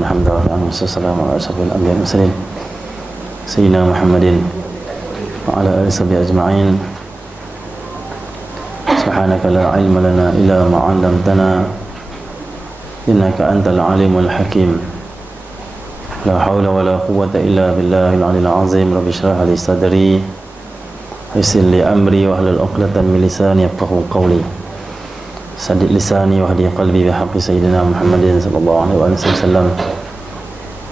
lahul hamdu wa wassalamu ala asyrafil anbiya'i wal mursalin sayyidina Muhammadin wa ala alihi washabihi ajma'in. Subhanaka la ilma lana illa ma 'allamtana innaka antal alimul hakim. La haula wa la quwwata illa billahil 'aliyyil 'azim. Rabbi shrah li sadri wa yassir li amri wa hlul 'uqdatam min lisani yafqahu qawli. Sadid lisani wa hadi qalbi bi haqqi sayyidina Muhammadin sallallahu alaihi wasallam.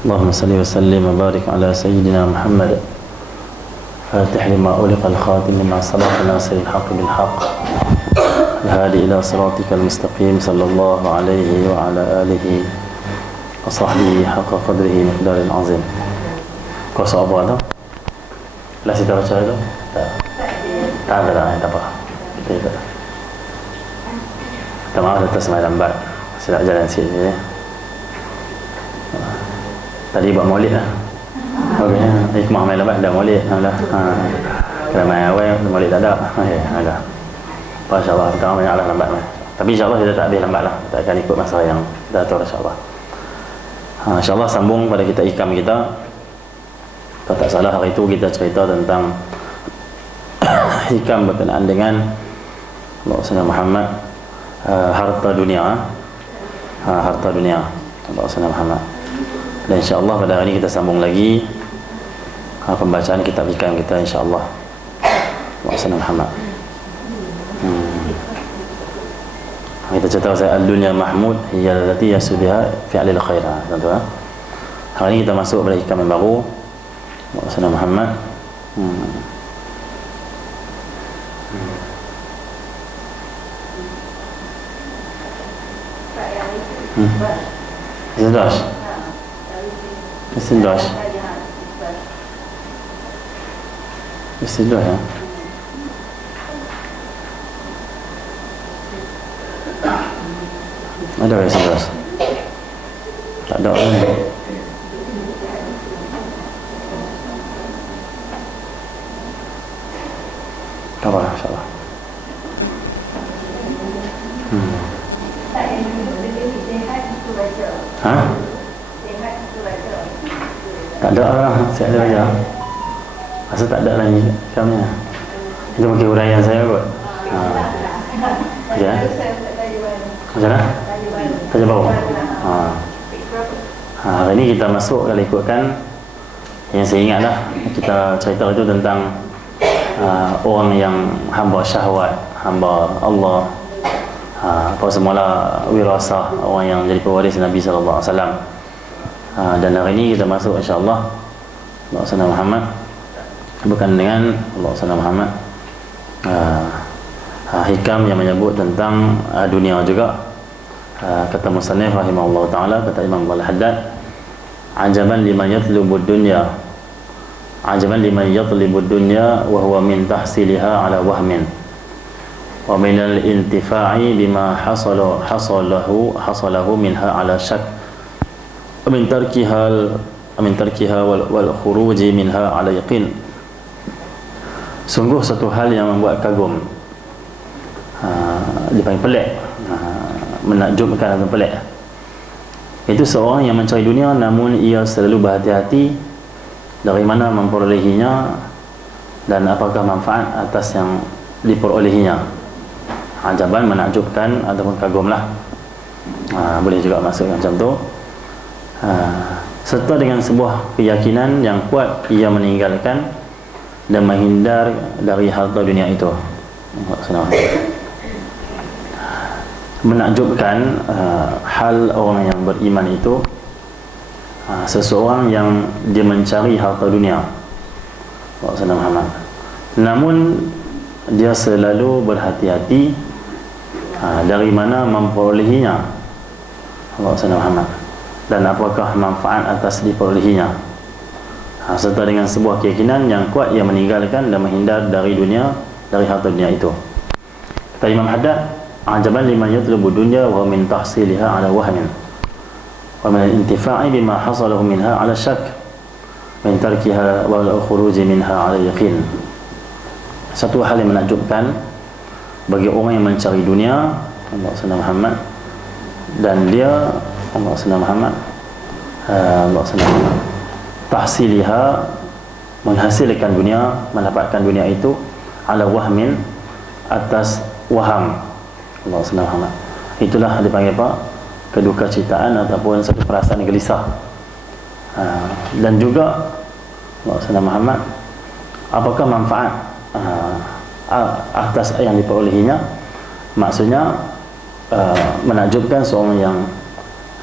Allahumma salli wa sallim wa barik ala sayyidina Muhammad fatih lima uliqal khatim lima sabaqa nasiril haqqi bil haqq al-hadi ila siratikal mustaqim sallallahu alaihi wa ala alihi wa sahbihi haqqa qadrihi miqdaril azim. Kau sahabat tu? Lah kita baca tu? Tak ada apa. Kita maaf atas semai lambat. Saya nak jalan sini. Tadi buat maulid lah. Okey, hikmah main lambat dah maulid. Kalau main awal maulid tak ada. Ada. Masya-Allah, kita banyak lah lambat main. Tapi insya-Allah kita tak habis lambat lah. Kita akan ikut masa yang dah atur insya-Allah. Insya-Allah sambung pada kita ikam kita. Kalau tak salah hari itu kita cerita tentang hikam berkenaan dengan Allah Muhammad, harta dunia, harta dunia Allah Muhammad. Dan insya-Allah pada hari ini kita sambung lagi pembacaan kitab hikam kita insya-Allah Allah Muhammad. Kita cerita pasal al-dunya mahmud hiya allati yasubiha fi'lil khair. Tuan-tuan, hari ini kita masuk pada hikam yang baru Allah Muhammad. Istidraj. Ya. Ada istidraj? Tak ada ni. Tak apa, insya-Allah. Tak ada lah, saya ada baca. Masa tak ada lagi hikamnya. Itu mungkin huraian saya kot. Ya. Macam mana? Taja baru. Hari ini kita masuk kalau ikutkan yang saya ingat lah. Kita cerita itu tentang orang yang hamba syahwat, hamba Allah, apa semula wirasah, orang yang jadi pewaris Nabi sallallahu alaihi wasallam. Dan hari ini kita masuk insya-Allah Allah Muhammad bukan dengan Allah Muhammad hikam yang menyebut tentang dunia juga. Kata musannif rahimahullah taala, kata Imam Al-Haddad, ajaban liman yatlubud dunya, ajaban liman yatlubud dunya wa huwa min tahsiliha ala wahmin wa min al-intifa'i bima hasalahu minha ala syak min tarkiha wal khuruji minha ala yaqin. Sungguh satu hal yang membuat kagum, dipanggil pelik, menakjubkan atau pelik. Itu seorang yang mencari dunia namun ia selalu berhati-hati dari mana memperolehinya dan apakah manfaat atas yang diperolehinya. Ajaban, menakjubkan ataupun kagumlah, boleh juga masuk macam tu. Serta dengan sebuah keyakinan yang kuat ia meninggalkan dan menghindar dari harta dunia itu. Menakjubkan hal orang yang beriman itu, seseorang yang dia mencari harta dunia Muhammad, namun dia selalu berhati-hati dari mana memperolehinya Muhammad dan apakah manfaat atas diperolehinya. Serta dengan sebuah keyakinan yang kuat ia meninggalkan dan menghindar dari dunia, dari harta dunia itu. Kata Imam Haddad, ajaban liman yatlubu dunya wa min tahsiliha ala wahmin wa min al-intifa'i bima hasalahu minha ala syak min tarkiha wal khuruji minha ala yaqin. Satu hal yang menakjubkan bagi orang yang mencari dunia Allah Muhammad, dan dia Allah Muhammad maksudnya tahsiliha, menghasilkan dunia, mendapatkan dunia itu ala wahmin, atas waham. Allah SWT, itulah dipanggil apa? Keduka citaan ataupun satu perasaan gelisah. Dan juga Allah Muhammad, apakah manfaat atas yang diperolehinya? Maksudnya menakjubkan seorang yang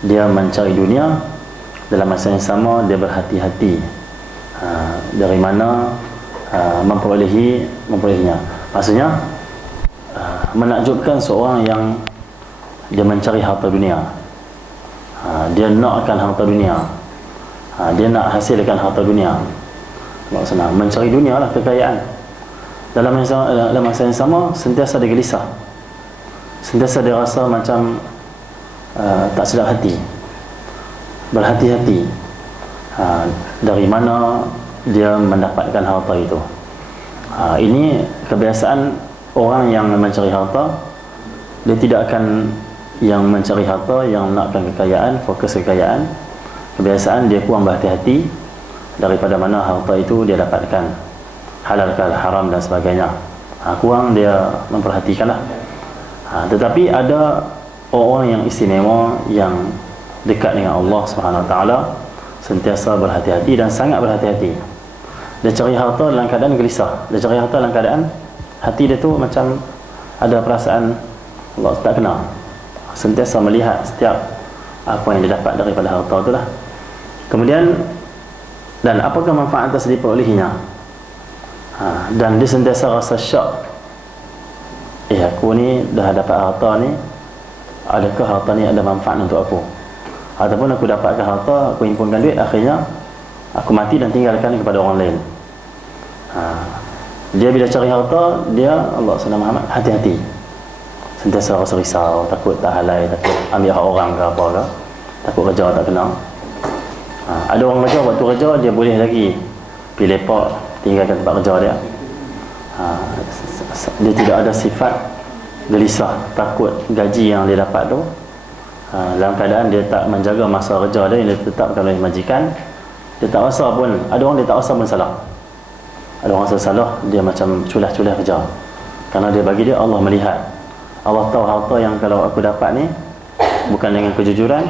dia mencari dunia, dalam masa yang sama dia berhati-hati dari mana memperolehinya. Maksudnya menakjubkan seorang yang dia mencari harta dunia, dia nakkan harta dunia, dia nak hasilkan harta dunia. Maksudnya mencari dunia lah, kekayaan. Dalam masa yang sama sentiasa dia gelisah, sentiasa dia rasa macam tak sedap hati, berhati-hati dari mana dia mendapatkan harta itu. Ini kebiasaan orang yang mencari harta. Dia tidak akan yang mencari harta, yang nakkan kekayaan, fokus kekayaan. Kebiasaan dia kurang berhati-hati daripada mana harta itu dia dapatkan, halalkah, haram dan sebagainya. Kurang dia memperhatikanlah. Tetapi ada orang yang istimewa, yang dekat dengan Allah SWT, sentiasa berhati-hati dan sangat berhati-hati. Dia cari harta dalam keadaan gelisah, dia cari harta dalam keadaan hati dia tu macam ada perasaan Allah tak kenal, sentiasa melihat setiap apa yang dia dapat daripada harta tu lah. Kemudian, dan apakah manfaat atas diperolehinya? Dan dia sentiasa rasa syak, aku ni dah dapat harta ni, adakah harta ni ada manfaat untuk aku? Ataupun aku dapatkan harta, aku himpunkan duit, akhirnya aku mati dan tinggalkan kepada orang lain. Dia bila cari harta, dia Allah SWT Muhammad hati-hati, sentiasa rasa risau, takut tak halal, takut ambil hak orang ke apa ke, takut kerja tak kenal. Ada orang kerja, waktu kerja dia boleh lagi pergi lepak, tinggalkan tempat kerja dia. Dia tidak ada sifat gelisah, takut gaji yang dia dapat tu, dalam keadaan dia tak menjaga masa kerja dia yang dia tetapkan oleh majikan, dia tak rasa pun, ada orang dia tak rasa pun salah. Ada orang rasa salah, dia macam culah-culah kerja, kerana dia bagi dia Allah melihat, Allah tahu harta yang kalau aku dapat ni bukan dengan kejujuran,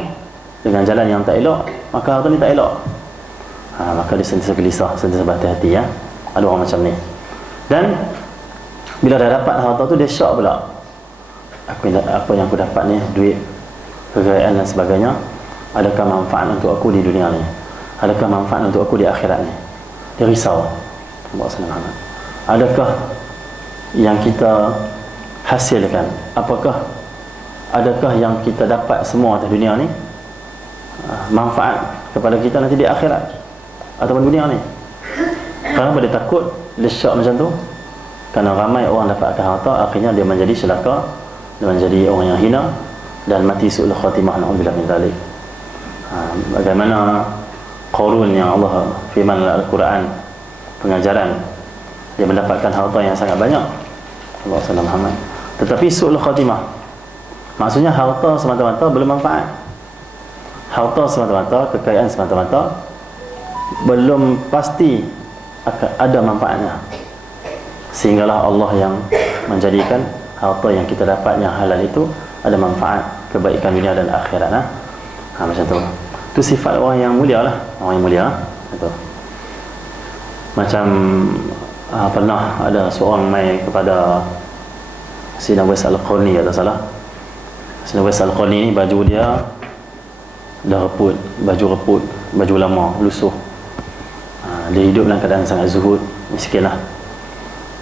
dengan jalan yang tak elok, maka harta ni tak elok. Maka dia sentiasa gelisah, sentiasa berhati-hati. Ada orang macam ni. Dan bila dah dapat harta tu, dia syak pula, apa yang aku dapat ni, duit, kekayaan dan sebagainya, adakah manfaat untuk aku di dunia ni? Adakah manfaat untuk aku di akhirat ni? Dia risau. Adakah yang kita hasilkan, adakah yang kita dapat semua atas dunia ni manfaat kepada kita nanti di akhirat ataupun dunia ni? Kenapa dia takut, dia syak macam tu? Kerana ramai orang dapatkan harta, akhirnya dia menjadi celaka, dia menjadi orang yang hina dan mati su'ul khatimah, na'udzubillah min dzalik. Bagaimana Qarun yang Allah firman dalam Al-Quran, pengajaran, dia mendapatkan harta yang sangat banyak, Allah SWT Muhammad, tetapi su'ul khatimah, maksudnya harta semata-mata belum manfaat. Harta semata-mata, kekayaan semata-mata belum pasti akan ada manfaatnya, sehinggalah Allah yang menjadikan harta yang kita dapat yang halal itu ada manfaat, kebaikan dunia dan akhirat. Macam tu. Itu sifat orang yang mulia lah, orang yang mulia. Itu. Macam pernah ada seorang mai kepada Sayyidina Uwais Al-Qarni, kata salah. Sayyidina Uwais Al-Qarni ni baju dia dah reput, baju lama, lusuh. Dia hidup dalam keadaan sangat zuhud, miskin lah.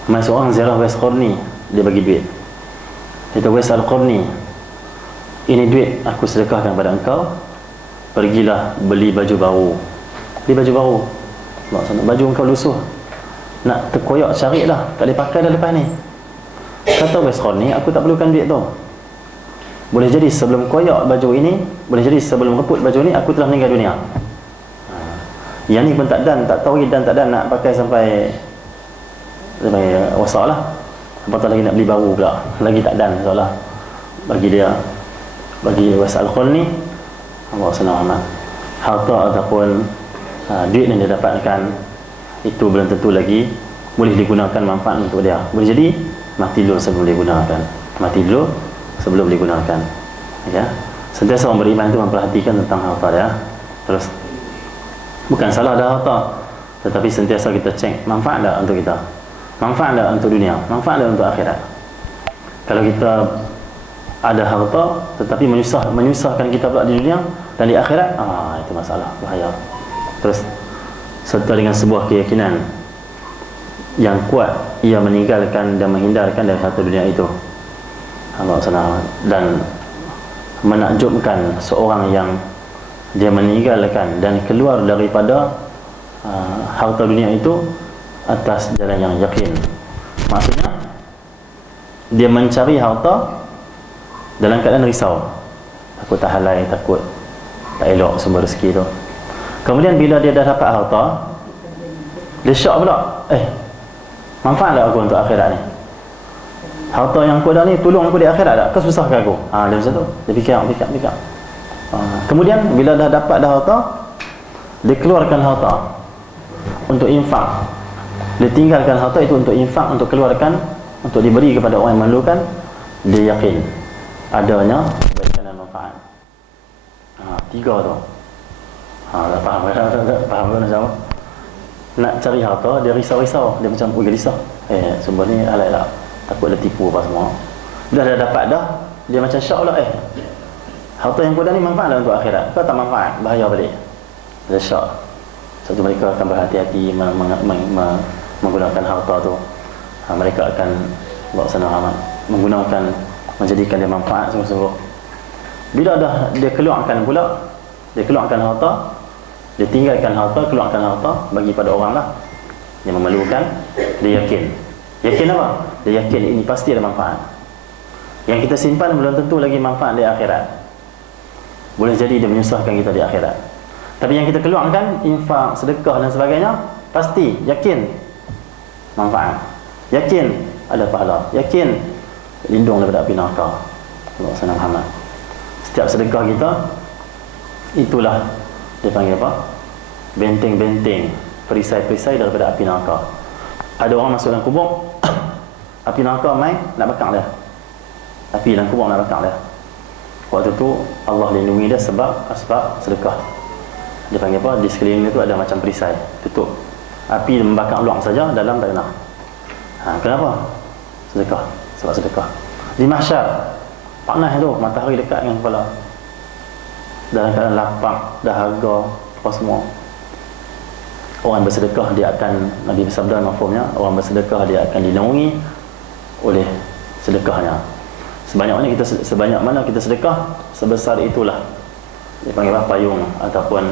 Mai seorang ziarah Uwais Al-Qarni, dia bagi duit. Dia kata, Uwais Al-Qarni, ini duit aku sedekahkan pada engkau, pergilah beli baju baru. Beli baju baru. Baju engkau lusuh, nak terkoyak cari dah, tak boleh pakai dah lepas ni. Kata Uwais Al-Qarni, aku tak perlukan duit tu. Boleh jadi sebelum koyak baju ini, boleh jadi sebelum reput baju ni, aku telah meninggal dunia. Yang ni pun tak dan, tak tahu dan tak dan nak pakai sampai wasak lah. Apatah lagi nak beli baru pula, lagi tak dan seolah. Bagi dia, bagi Uwais Al-Qarni, Allah SWT. harta ataupun duit yang dia dapatkan itu belum tentu lagi boleh digunakan manfaat untuk dia. Boleh jadi mati dulu sebelum digunakan, mati dulu sebelum digunakan, ya. Sentiasa orang beriman itu memperhatikan tentang harta dia. Terus bukan salah ada harta, tetapi sentiasa kita cek manfaat tak untuk kita, manfaat tak untuk dunia, manfaat tak untuk akhirat. Kalau kita ada harta tetapi menyusahkan kita pula di dunia dan di akhirat, itu masalah, bahaya. Terus serta dengan sebuah keyakinan yang kuat, ia meninggalkan dan menghindarkan dari harta dunia itu. Allah SWT. Dan menakjubkan seorang yang dia meninggalkan dan keluar daripada harta dunia itu atas jalan yang yakin. Maksudnya dia mencari harta dalam keadaan risau, takut tak halal, takut tak elok sumber rezeki tu. Kemudian bila dia dah dapat harta, dia syok pula, manfaat tak aku untuk akhirat ni? Harta yang aku dah ni tolong aku di akhirat tak? Kau susahkan aku? Dia macam tu. Dia fikir. Kemudian bila dah dapat dah harta, dia keluarkan harta untuk infak. Dia tinggalkan harta itu untuk infak, untuk keluarkan, untuk diberi kepada orang yang memerlukan. Dia yakin adanya kebaikan dan manfaat. Tiga tu. Tak faham kan? Faham kan macam apa? Nak cari harta, dia risau-risau. Dia macam, gelisah. Sumber ni halal, takut dia tipu apa semua. Bila dah dapat dah, dia macam syok pula. Harta yang kau dah ni manfaat lah untuk akhirat. Kau tak manfaat, bahaya balik. Dia syok. Satu mereka akan berhati-hati menggunakan harta tu. Mereka akan menggunakan, menjadikan dia manfaat sungguh-sungguh. Bila dah dia keluarkan pula, dia keluarkan harta, dia tinggalkan harta, keluarkan harta bagi pada orang lah yang memerlukan. Dia yakin. Yakin apa? Dia yakin ini pasti ada manfaat. Yang kita simpan belum tentu lagi manfaat di akhirat. Boleh jadi dia menyusahkan kita di akhirat. Tapi yang kita keluarkan, infak, sedekah dan sebagainya, pasti, yakin manfaat, yakin ada pahala, yakin lindung daripada api neraka. Allah SWT Muhammad. Setiap sedekah kita, itulah dia panggil apa? Benteng-benteng, perisai-perisai daripada api neraka. Ada orang masuk dalam kubur, api neraka main nak bakar dia. Api dalam kubur nak bakar dia. Waktu tu Allah lindungi dia sebab sedekah. Dia panggil apa? Di sekeliling dia tu ada macam perisai tutup. Api membakar luar saja, dalam tak kena. Kenapa? Sedekah. Sebab sedekah. Di mahsyar, panas tu, matahari dekat dengan kepala. Dalam keadaan lapar, dahaga, apa semua. Orang bersedekah dia akan, Nabi bersabda mafhumnya, orang bersedekah dia akan dilindungi oleh sedekahnya. Sebanyak mana kita sedekah, sebesar itulah dia panggil apa? Payung ataupun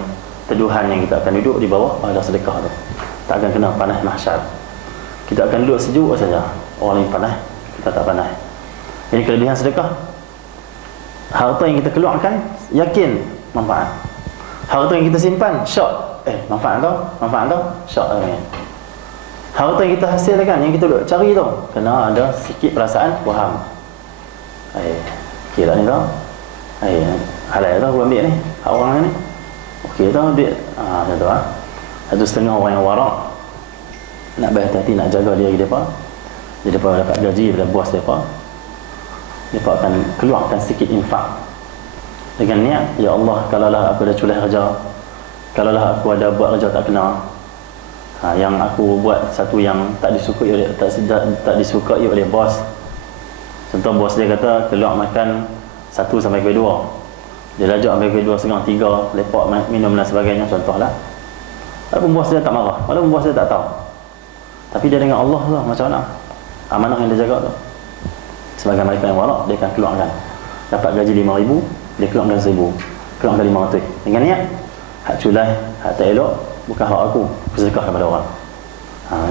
teduhan yang kita akan duduk di bawah pada sedekah tu. Tak akan kena panas mahsyar. Kita akan duduk sejuk saja. Orang lain panas, kita tak panas. Ini kelebihan sedekah. Harta yang kita keluarkan, yakin manfaat. Harta yang kita simpan, syok. Manfaat tau, syok namanya. Harta yang kita hasilkan, yang kita duduk cari tu, kena ada sikit perasaan, faham. Okey tak ni tau? Halal tau aku ambil ni, hak orang ni. Okey tau ambil. Macam tu lah. Satu setengah orang yang warak, nak berhati-hati, nak jaga diri mereka. Jadi mereka dapat gaji daripada bos mereka, mereka akan keluarkan sikit infak dengan niat, ya Allah, kalaulah aku dah culah kerja, kalaulah aku ada buat kerja tak kena, yang aku buat satu yang tak disukai oleh bos. Contoh bos dia kata keluar makan 1 sampai ke 2, dia lajak sampai ke 2.5, 3, lepak minum dan sebagainya, contohlah. Walaupun bos dia tak marah, walaupun bos dia tak tahu, tapi dia dengan Allah lah, macam mana amanah yang dia jaga tu. Sebagai mereka yang warak, dia akan keluarkan, dapat gaji 5,000, dia keluarkan 1,000, keluarkan 500 dengan niat, hak culai, hak tak elok bukan hak aku sedekah kepada orang.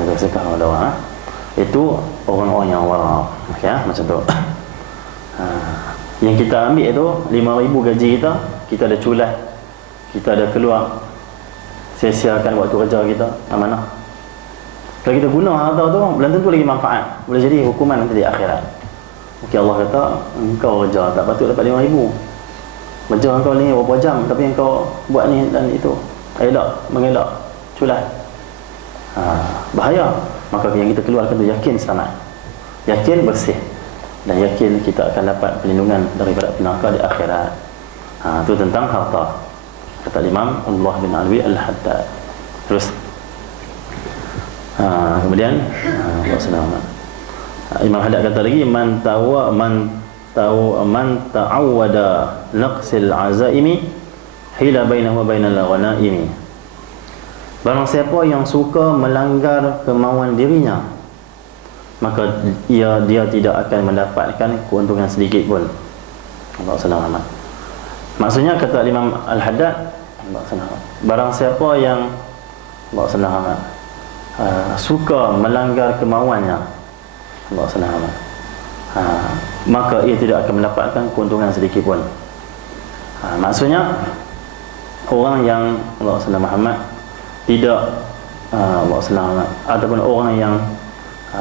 Itu sedekah kepada orang. Itu orang-orang yang warak. Okey, macam tu. Yang kita ambil itu 5,000 gaji kita ada culai, kita ada keluar, sia-siakan waktu kerja kita, amanah. Kalau kita guna harta tu, belum tentu lagi manfaat, boleh jadi hukuman nanti di akhirat. Okey, Allah kata engkau kerja tak patut dapat 5,000. Baca kau ni berapa jam, tapi engkau buat ni dan itu, mengelak, culas. Bahaya. Maka yang kita keluarkan tu yakin selamat, yakin bersih, dan yakin kita akan dapat perlindungan daripada neraka di akhirat. Itu tentang harta, kata Imam Allah bin Alwi Al-Haddad. Terus kemudian Imam Haddad kata lagi, man ta'awwada naqsil azaimi hila bainahu wa bainal ghanaimi. Barang siapa yang suka melanggar kemauan dirinya, maka dia tidak akan mendapatkan keuntungan sedikit pun. Allah SWT. Maksudnya kata Imam Al-Haddad, barang siapa yang Allah SWT suka melanggar kemauannya, Allah SWT, maka ia tidak akan mendapatkan keuntungan sedikit pun. Maksudnya orang yang Allah SWT Muhammad tidak Allah SWT, ataupun orang yang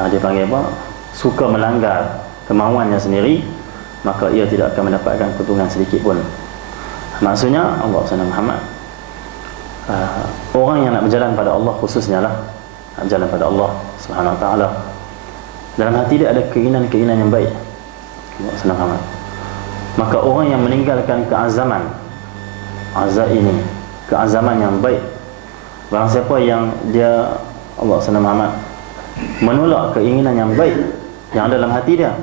dia panggil apa, suka melanggar kemauannya sendiri, maka ia tidak akan mendapatkan keuntungan sedikit pun. Maksudnya Allah SWT Muhammad, orang yang nak berjalan pada Allah khususnya lah, nak berjalan pada Allah Subhanahu Wa Taala, dalam hati dia ada keinginan-keinginan yang baik, Allah SWT Muhammad. Maka orang yang meninggalkan keazaman yang baik, barang siapa yang dia Allah SWT Muhammad menolak keinginan yang baik yang ada dalam hati dia,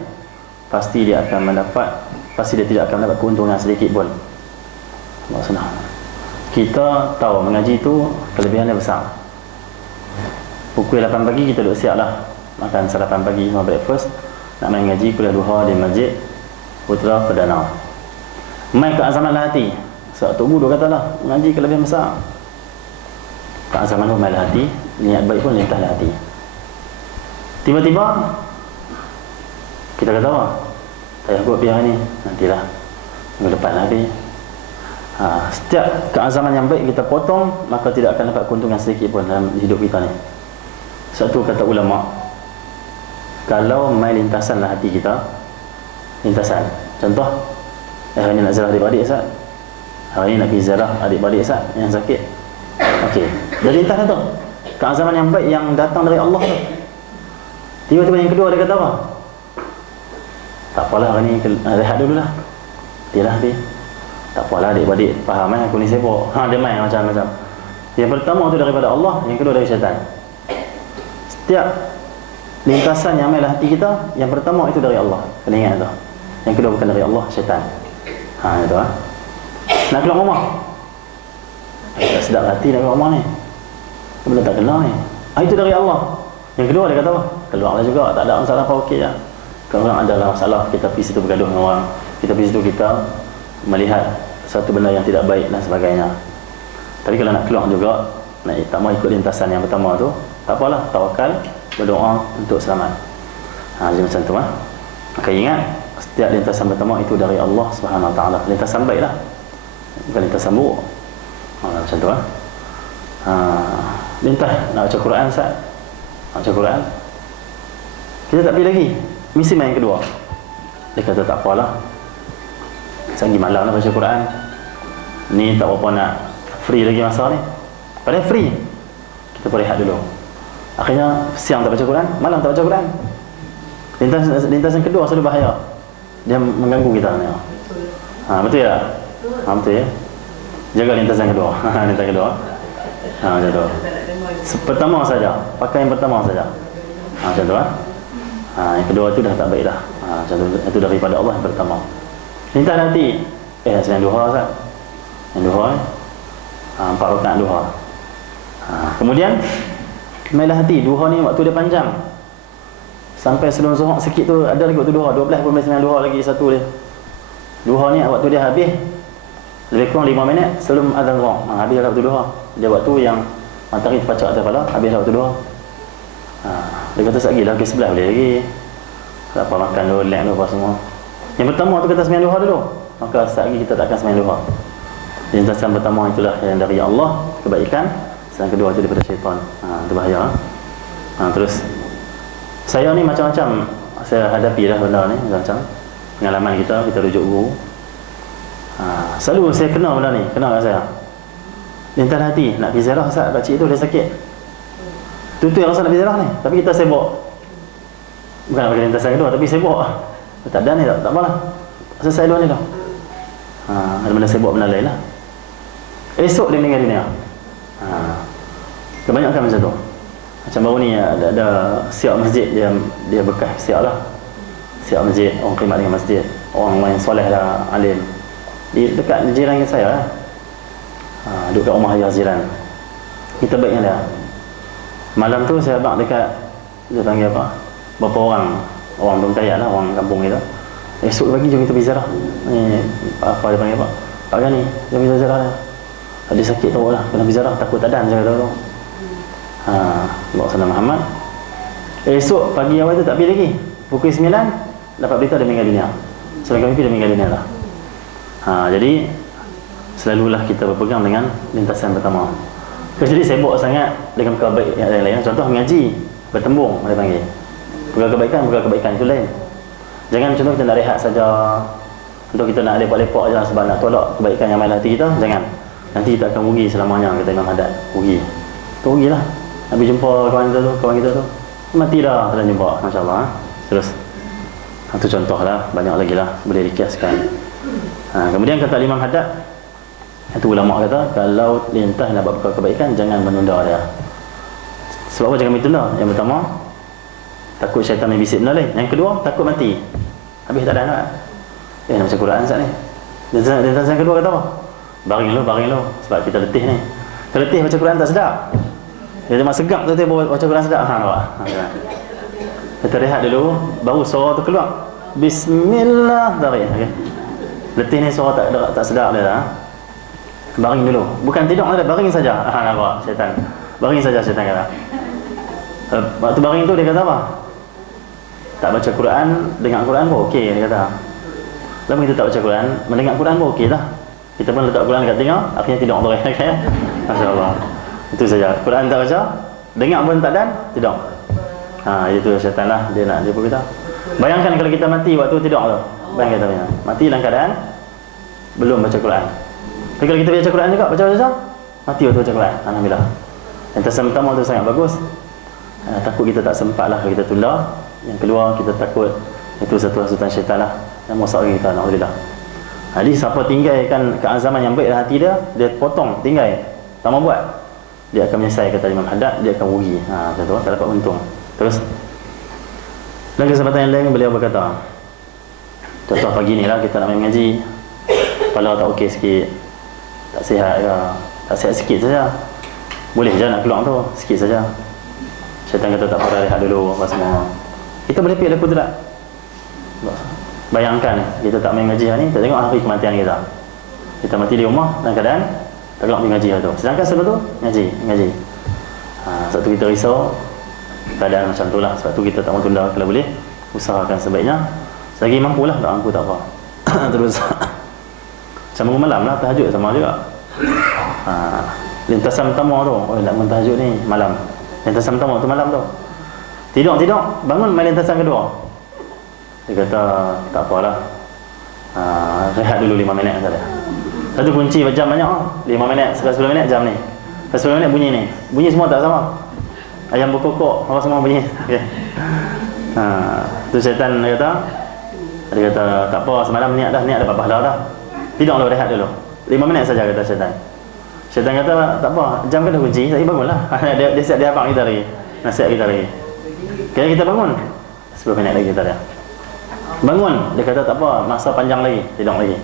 pasti dia tidak akan mendapat keuntungan sedikit pun. Allah SWT. Kita tahu mengaji itu kelebihannya besar. Pukul 8 pagi kita duduk siap lah, makan sarapan pagi, semua breakfast, nak main ngaji kuliah duha di Masjid Putra Perdana. Main keazaman hati. Sebab Tok Guru kata lah, mengaji kelebihan besar. Keazaman tu main hati, niat baik pun lintas hati. Tiba-tiba kita kata apa? Tak payah buat pihak ni, nantilah minggu depan habis. Setiap keazaman yang baik kita potong, maka tidak akan dapat keuntungan sedikit pun dalam hidup kita ni. Satu kata ulama, kalau main lintasan lah hati kita, lintasan, contoh hari ni nak ziarah adik-adik Ustaz, hari ni nak pergi ziarah adik-adik Ustaz yang sakit, okey, dah lintas tu keazaman yang baik yang datang dari Allah tu. Tiba-tiba yang kedua dia kata apa? Tak apalah, hari ni rehat dululah, tialah habis. Tak apalah adik-adik, faham aku ni sibuk. Dia main macam-macam. Yang pertama tu daripada Allah, yang kedua dari syaitan. Setiap lintasan yang main hati kita, yang pertama itu dari Allah, kena ingat tu. Yang kedua bukan dari Allah, syaitan. Itu nak keluar rumah, tak sedap hati nak keluar rumah ni, benda tak kena ni, itu dari Allah. Yang kedua dia kata apa? Keluarlah juga, tak ada masalah, apa okey je. Kalau orang ada masalah, kita pergi situ bergaduh dengan orang, kita pergi situ kita melihat satu benda yang tidak baik dan sebagainya. Tapi kalau nak keluar juga, tak mau ikut lintasan yang pertama tu, tak apalah, tawakal, berdoa untuk selamat. Jadi macam tu Maka ingat, setiap lintasan pertama itu dari Allah Subhanahu Wa Taala. Lintasan baik lah, bukan lintasan buruk. Macam tu lintas nak baca Quran Ustaz, nak baca Quran, kita tak pergi lagi, mesti main yang kedua. Dia kata tak apalah, sehari malam lah baca Quran ni, tak apa nak free lagi masa ni, padahal free, kita berehat dulu. Akhirnya siang tak baca Quran, malam tak baca Quran. Lintasan kedua selalu bahaya, dia mengganggu kita ni. Betul ya? Betul ya? Jaga lintasan kedua. Lintasan kedua macam tu. Pertama saja, pakai yang pertama saja. Macam tu yang kedua tu dah tak baik dah. Macam tu, itu daripada Allah yang pertama. Lintas nanti sembahyang duha Ustaz, yang duha 4 rakaat duha. Kemudian mainlah hati, duha ni waktu dia panjang, sampai sebelum zuhur sikit tu ada lagi waktu duha, 12 pun sembahyang duha lagi satu dia. Duha ni waktu dia habis lebih kurang 5 minit sebelum azan zuhur. Habis waktu duha. Dia waktu yang matahari terpacak atas kepala, habis waktu duha. Dia kata sekejap lagi lah, ke sebelah boleh lagi, tak apa, makan dulu, relax dulu apa semua. Yang pertama tu kata sembahyang duha dulu, maka sekejap lagi kita takkan sembahyang duha. Lintasan pertama itulah yang dari Allah, kebaikan. Yang kedua itu daripada syaitan. Itu bahaya. Terus saya ni macam-macam saya hadapi dah benda ni, macam pengalaman kita rujuk guru. Selalu saya kena benda ni, kena kat saya. Lintas hati, nak pergi ziarah Ustaz, pakcik tu dia sakit. Tu yang Ustaz nak pergi ziarah ni, tapi kita sibuk. Bukan nak pergi lintasan kedua, tapi sibuk. Tak ada ni tak apalah. Selesai dua ni dah. Ada benda sibuk benda lain lah. Esok dia meninggal dunia. Kebanyakan macam tu. Macam baru ni ada siap masjid, dia bekas siap lah. Siap masjid, orang khidmat dengan masjid, orang yang soleh lah, alim. Dekat jiran saya lah. Duduk kat rumah ayah jiran. Kita baik dengan dia. Malam tu saya abang dekat, dia panggil apa, berapa orang belum kaya lah, orang kampung kita. Esok pagi jom kita pergi ziarah. Ni apa dia panggil apa, Pak Gani, jom kita ziarah dia. Dia sakit teruk lah, kena pergi ziarah, takut tak dan saya kata tu. Bawa salam Muhammad. Esok pagi awal tu tak pergi lagi, pukul 9 dapat berita dia meninggal dunia. Selagi mimpi dia meninggal dunia lah. Jadi selalulah kita berpegang dengan lintasan pertama. Jadi sibuk sangat dengan perkara baik yang lain. Contoh mengaji, bertembung dia panggil. Perkara kebaikan itu lain. Jangan contoh kita nak rehat saja, untuk kita nak lepak-lepak je sebab nak tolak kebaikan yang main hati kita. Jangan. Nanti kita akan rugi selamanya, kata Imam Haddad. Rugi. Tu rugilah. Nak pergi jumpa kawan kita tu. Mati dah tak jumpa. Masya-Allah. Terus. Itu contoh lah, banyak lagi lah boleh dikiaskan. Kemudian kata Imam Haddad, itu ulama kata, kalau lintas nak buat kebaikan, jangan menunda dia. Sebab apa jangan menunda? Yang pertama, takut syaitan membisik benda lain. Yang kedua, takut mati. Habis tak ada nak. Nak baca Quran Ustaz ni. Lintas yang kedua kata apa? Baring lu. Sebab kita letih ni. Kalau letih baca Quran tak sedap. Dia cuma segap tu baca Quran sedap. Nampak? Kita rehat dulu, baru suara tu keluar. Bismillahirrahmanirrahim. Okay. Letih ni suara tak sedap dia. Baring dulu. Bukan tidur ada, baring saja. Nampak syaitan. Baring saja syaitan kata. Waktu baring tu dia kata apa? Tak baca Quran, dengar Quran pun okey dia kata. Lama kita tak baca Quran, mendengar Quran pun okey lah. Kita pun letak Quran dekat tengah, akhirnya tidur tu. Masya-Allah. Itu saja. Quran tak baca, dengar pun tak dan, tidur. Itu syaitan lah, dia nak jumpa kita. Bayangkan kalau kita mati waktu tidur tu. Bayangkan kita mati dalam keadaan belum baca Quran. Tapi kalau kita baca Quran juga, baca mati waktu baca Quran. Alhamdulillah. Yang pertama tu sangat bagus. Takut kita tak sempat lah kalau kita tunda. Yang kedua, kita takut itu satu hasutan syaitan lah yang merosak kita. Alhamdulillah. Jadi siapa tinggalkan keazaman yang baik dalam hati dia, dia potong, tinggal, tak mau buat, dia akan menyesal, kata Imam Haddad, dia akan rugi. Macam tu, tak dapat untung. Terus dalam kesempatan yang lain beliau berkata, contoh pagi ni lah kita nak main mengaji, kepala tak okey sikit, tak sihat ke, tak sihat sikit saja, boleh je nak keluar tu sikit saja. Syaitan kata tak apa, rehat dulu apa semua. Kita boleh pergi laku tu tak? Bayangkan kita tak main ngaji hari ni, kita tengok hari kematian kita. Kita mati di rumah dalam keadaan tak kelak pergi ngaji hari tu. Sedangkan sebab tu ngaji. Sebab tu kita risau keadaan macam tu lah. Sebab tu kita tak mahu tunda, kalau boleh usahakan sebaiknya. Selagi mampu lah, tak mampu tak apa. Terus macam bangun malam lah, tahajud sama juga. Lintasan pertama tu, nak mentahajud ni malam. Lintasan pertama tu malam tu. Tidur, bangun main lintasan kedua. Dia kata, tak apalah, rehat dulu 5 minit saja. Satu kunci jam banyak, 5 minit, 10 minit jam ni. 10 minit bunyi ni. Bunyi semua tak sama. Ayam berkokok, apa semua bunyi. Okay. Tu syaitan dia kata, tak apa, semalam niat dapat pahala dah. Tidur dulu, rehat dulu. 5 minit saja, kata syaitan. Syaitan kata, tak apa, jam kan dah kunci, saya bangunlah. Dia siap dia abang kita lagi. Nasihat kita lagi. Kira kita bangun, 10 minit lagi kita dah. Bangun, dia kata tak apa, masa panjang lagi, tidur lagi.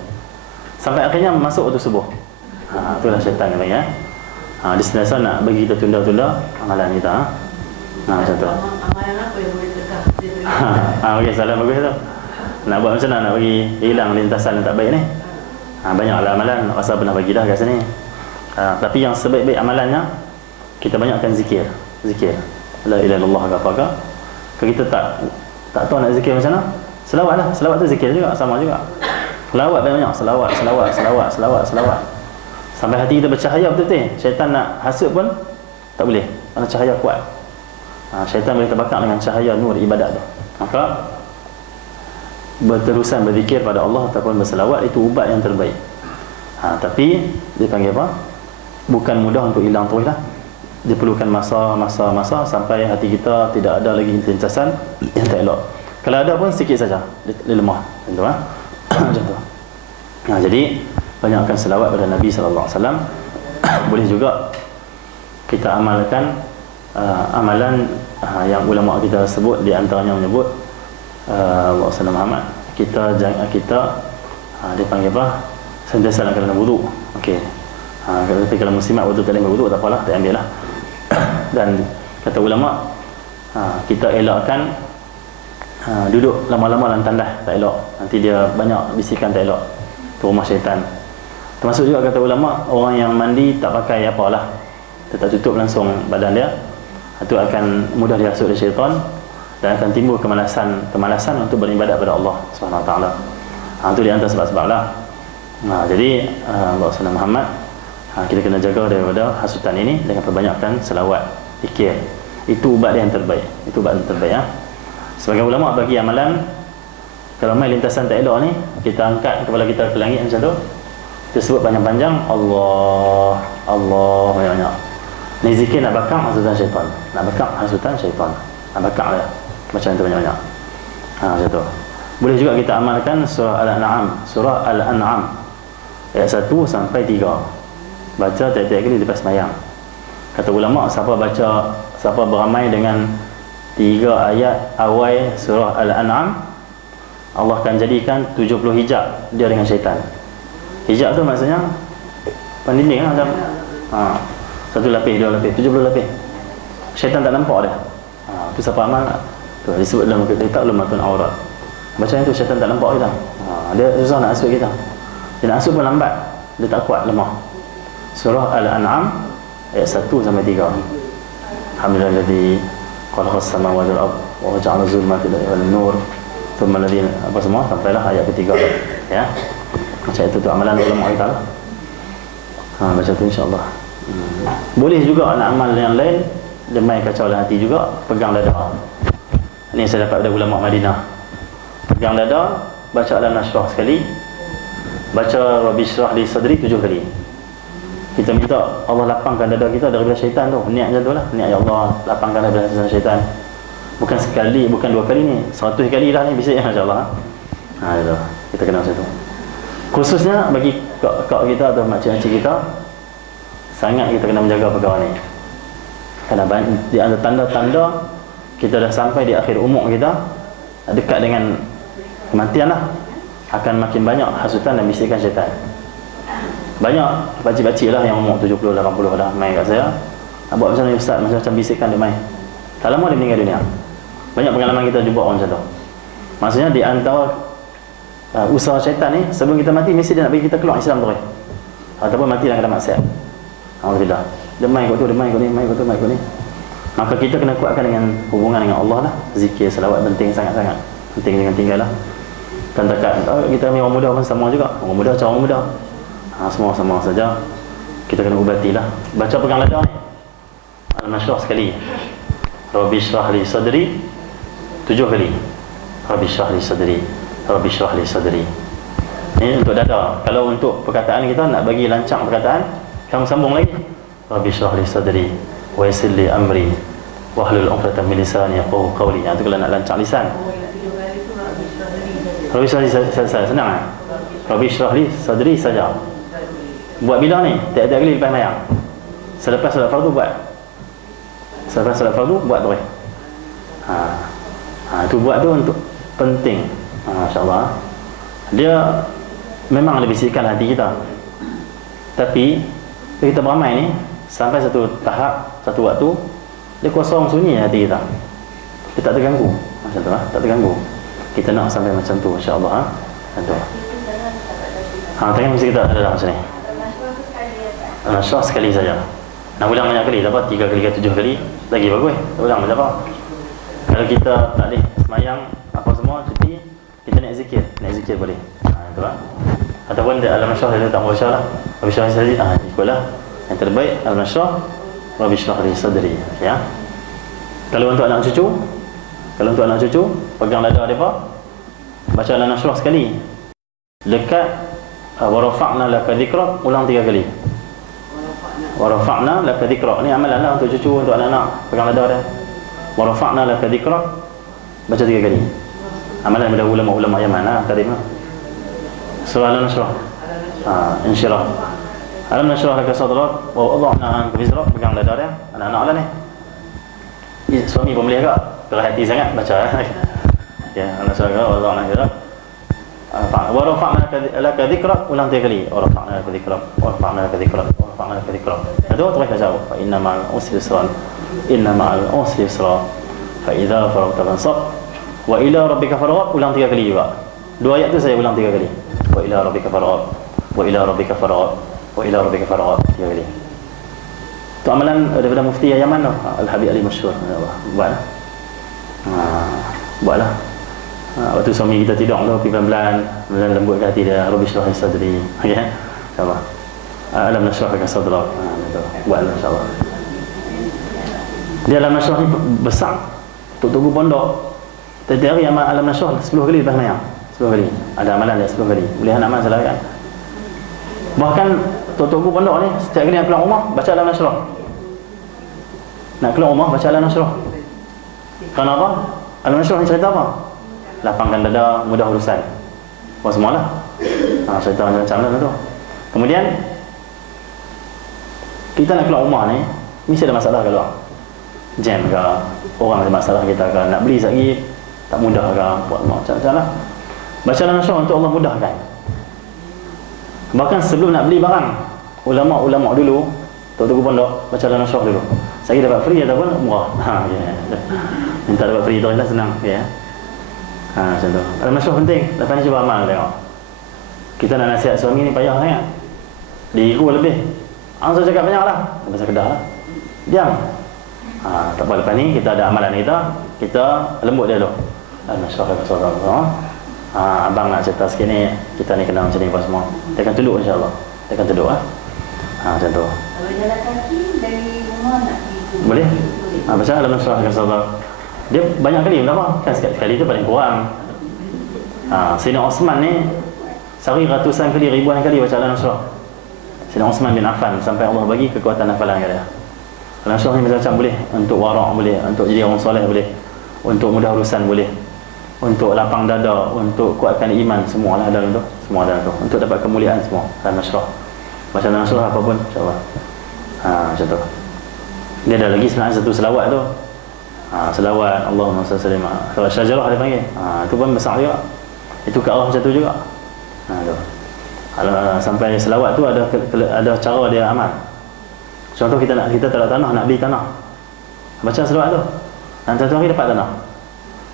Sampai akhirnya masuk waktu subuh. Itulah syaitan lagi dia sentiasa nak bagi kita tunda-tunda amalan kita. Macam tu. Amalan apa yang boleh tekan? Okey, salah bagus tu. Nak buat macam mana nak bagi hilang lintasan yang tak baik ni? Banyaklah amalan, rasa pernah bagi dah kat sini. Tapi yang sebaik-baik amalannya, kita banyakkan zikir. La ilaha illallah ke apakah. Kalau kita tak tahu nak zikir macam mana, selawat lah. Selawat tu zikir juga, sama juga. Selawat banyak, selawat. Sampai hati kita bercahaya betul-betul. Syaitan nak hasut pun tak boleh, kerana cahaya kuat. Syaitan boleh terbakar dengan cahaya nur ibadat tu. Maka berterusan berzikir pada Allah ataupun berselawat, itu ubat yang terbaik. Tapi dia panggil apa? Bukan mudah untuk hilang terus lah. Dia perlukan masa sampai hati kita tidak ada lagi lintasan yang tak elok. Kalau ada pun sikit saja, dia lemah. Macam tu, macam tu. Jadi banyakkan selawat pada Nabi SAW. Boleh juga kita amalkan amalan yang ulama kita sebut, di antaranya menyebut Rasulullah Muhammad. Kita dia panggil apa? Sentiasa dalam keadaan wudu. Okey. Tapi kalau muslimat wudu tak boleh berwudu, tak apalah, tak ambil lah. Dan kata ulama, kita elakkan duduk lama-lama dalam tandas, tak elok. Nanti dia banyak bisikan, tak elok. Itu rumah syaitan. Termasuk juga kata ulama, orang yang mandi tak pakai apalah, dia tak tutup langsung badan dia, itu akan mudah dihasut oleh syaitan dan akan timbul kemalasan untuk beribadat kepada Allah Subhanahu Wa Taala. Itu di antara sebab-sebab lah. Jadi Rasulullah Muhammad, kita kena jaga daripada hasutan ini dengan perbanyakkan selawat, zikir. Itu ubat yang terbaik. Ya. Sebagai ulama bagi amalan, kalau main lintasan tak elok ni, kita angkat kepala kita ke langit macam tu, kita sebut panjang-panjang Allah banyak-banyak. Ni zikir nak bakar hasutan syaitan. Nak bakar dia. Macam tu banyak-banyak. Macam tu. Boleh juga kita amalkan surah Al-An'am ayat 1 sampai 3. Baca tiap-tiap kali lepas sembahyang. Kata ulama, siapa beramai dengan 3 ayat awal surah Al-An'am, Allah akan jadikan 70 hijab dia dengan syaitan. Hijab tu maksudnya pendinding lah, macam satu lapis, 2 lapis, 70 lapis. Syaitan tak nampak dia. Tu siapa amal tak? Tu disebut dalam kitab Lumatun Aurat. Baca yang tu, syaitan tak nampak kita. Dia susah nak asuh kita. Dia nak asuh pun lambat. Dia tak kuat, lemah. Surah Al-An'am ayat 1 sampai 3. Alhamdulilladzi khalaqas samawati wal ardh wa ja'ala zulmati wal nur thumma alladzi apa semua sampailah ayat ketiga. Ya. Macam itu tu amalan ulama kita lah. Baca tu insya-Allah. Boleh juga nak amal yang lain, demai kacau dalam hati juga, pegang dada. Ini saya dapat dari ulama Madinah. Pegang dada, baca Al-Nashrah sekali, baca Rabbi Shrah li Sadri 7 kali. Kita minta Allah lapangkan dada kita daripada syaitan tu. Niat macam tu lah. Niat, ya Allah, lapangkan dada syaitan. Bukan sekali, bukan 2 kali ni, 100 kali lah ni bisa, insya-Allah. Itu. Kita kena macam tu. Khususnya bagi kak kita atau makcik-makcik kita, sangat kita kena menjaga perkara ni. Kerana di antara tanda-tanda kita dah sampai di akhir umur kita, dekat dengan kematian lah, akan makin banyak hasutan dan bisikan syaitan. Banyak pakcik-pakcik lah yang umur 70, 80 dah main kat saya. Nak buat macam ni ustaz, macam bisikan dia main. Tak lama dia meninggal dunia. Banyak pengalaman kita jumpa orang macam tu. Maksudnya di antara usaha syaitan ni, sebelum kita mati mesti dia nak bagi kita keluar Islam terus, ataupun mati dalam keadaan maksiat. Alhamdulillah. Dia main kot tu, dia main kot ni, main kot ni. Maka kita kena kuatkan dengan hubungan dengan Allah lah. Zikir, selawat penting sangat-sangat. Penting dengan tinggal lah. Dan dekat kita ni orang muda pun sama juga. Orang muda macam orang muda. Semua sama saja. Kita kena ubatilah. Baca pegang dada ni. Al-Nashrah sekali. Rabbi Shrah li Sadri 7 kali. Rabbi Shrah li Sadri. Rabbi Shrah li Sadri. Ini untuk dada. Kalau untuk perkataan kita nak bagi lancang perkataan, kamu sambung lagi. Rabbi Shrah li Sadri wa yassir li amri wahlul 'uqdatam min lisani yafqahu qawli. Itu kalau nak lancang lisan. Rabbi Shrah li Sadri senang kan? Rabbi Shrah li Sadri saja. Buat bila ni? Tiap-tiap kali lepas mayang. Selepas solat fardu buat. Selepas solat fardu buat terus. Itu buat tu untuk penting. Masya-Allah. Dia memang ada bisikan hati kita. Tapi kita beramai ni sampai satu tahap, satu waktu, dia kosong sunyi hati kita. Dia tak terganggu. Macam tu tak terganggu. Kita nak sampai macam tu, insya-Allah. Macam tu. Tengok mesti kita ada macam ni. Nashrah sekali saja. Nak ulang banyak kali, tak apa, 3 kali ke 7 kali lagi bagus. Ulang macam apa? Kalau kita tak boleh semayang apa semua cuti, kita nak zikir boleh. Itu lah. Ataupun Al-Nashrah dia tak mau baca lah. Rabbi Shrah li Sadri, ikutlah. Yang terbaik Al-Nashrah, Rabbi Shrah li Sadri. Ya. Kalau untuk anak cucu, pegang dada depa, baca Al-Nashrah sekali. Dekat wa rafa'na laka dhikrak, ulang 3 kali. Wa rafa'na laka dhikrak, ni amalan lah untuk cucu, untuk anak-anak pegang lidah dia. Wa rafa'na laka dhikrak, baca 3 kali. Amalan daripada ulama-ulama Yaman lah tadi mah. Surah Al-Nashrah, insyirah. Alam nashrah laka sadrak wa wada'na anka wizrak, pegang lidah dia. Anak-anak lah ni. Suami pun boleh agak perhati sangat baca. Ya, anak surah wa wada'na anka wizrak. Wa rafa'na laka dhikrak, ulang 3 kali. Wa rafa'na laka dhikrak, wa rafa'na laka dhikrak, wa rafa'na laka dhikrak. Itu terus baca. Fa inna ma'al usri yusra, inna ma'al usri yusra, fa idza faragta fansab, wa ila rabbika farghab, ulang 3 kali juga. 2 ayat tu saya ulang 3 kali. Wa ila rabbika farghab, wa ila rabbika farghab, wa ila rabbika farghab, 3 kali. Itu amalan daripada mufti Yaman tu, Al-Habib Ali Masyhur. Buatlah. Buatlah. Waktu suami kita tidur tu, pergi pelan-pelan lembut ke hati dia. Rabbi shrah li sadri. Okey, insya-Allah. Alam nashrah laka sadrak. Buatlah insya-Allah. Dia alam nashrah ni besar. Tok Tugu pondok. Setiap hari amal alam nashrah 10 kali lepas mayang. 10 kali. Ada amalan dia 10 kali. Boleh nak amal salah kan? Bahkan Tok Tugu pondok ni setiap kali nak keluar rumah baca alam nashrah. Nak keluar rumah baca alam nashrah. Kenapa? Alam nashrah ni cerita apa? Lapangkan dada, mudah urusan. Buat semualah. Cerita macam mana tu. Kemudian kita nak keluar rumah ni mesti ada masalah keluar. Jam ke, orang ada masalah kita ke, nak beli sekali tak mudah ke, buat macam-macam lah. Baca alam nashrah untuk Allah mudahkan. Bahkan sebelum nak beli barang, ulama-ulama dulu Tok Tugu pondok baca alam nashrah dulu. Saya dapat free ataupun murah. Minta dapat free tu lah senang, ya. Macam tu. Alam nashrah penting. Lepas ni cuba amal tengok. Kita nak nasihat suami ni payah sangat. Diriku lebih. Saya cakap banyak lah. Bahasa Kedah lah. Diam. Tak apa, lepas ni kita ada amalan kita lembut dia dulu. Alam nashrah laka sadrak. Abang nak cerita sikit ni, kita ni kena macam ni apa semua. Dia akan tunduk insya-Allah. Dia akan tunduk lah. Macam tu. Kalau jalan kaki dari rumah nak pergi. Boleh? Baca alam nashrah laka sadrak. Dia banyak kali berapa? Kan sekali tu paling kurang. Sayyidina Osman ni sehari ratusan kali, ribuan kali baca alam nashrah. Sayyidina Osman bin Affan sampai Allah bagi kekuatan hafalan kat dia. Alam nashrah ni macam-macam boleh. Untuk warak boleh, untuk jadi orang soleh boleh, untuk mudah urusan boleh, untuk lapang dada, untuk kuatkan iman, semualah dalam tu. Semua dalam tu. Untuk dapat kemuliaan semua. Alam nashrah. Baca alam nashrah apa pun insya-Allah. Macam tu. Dia ada lagi sebenarnya satu selawat tu. Selawat Allahumma salli sallim. Selawat syajarah dia panggil. Itu pun besar juga. Itu ke arah macam tu juga. Tu. Sampai selawat tu ada cara dia amal. Contoh kita tak ada tanah, nak beli tanah. Baca selawat tu. Dan satu hari dapat tanah.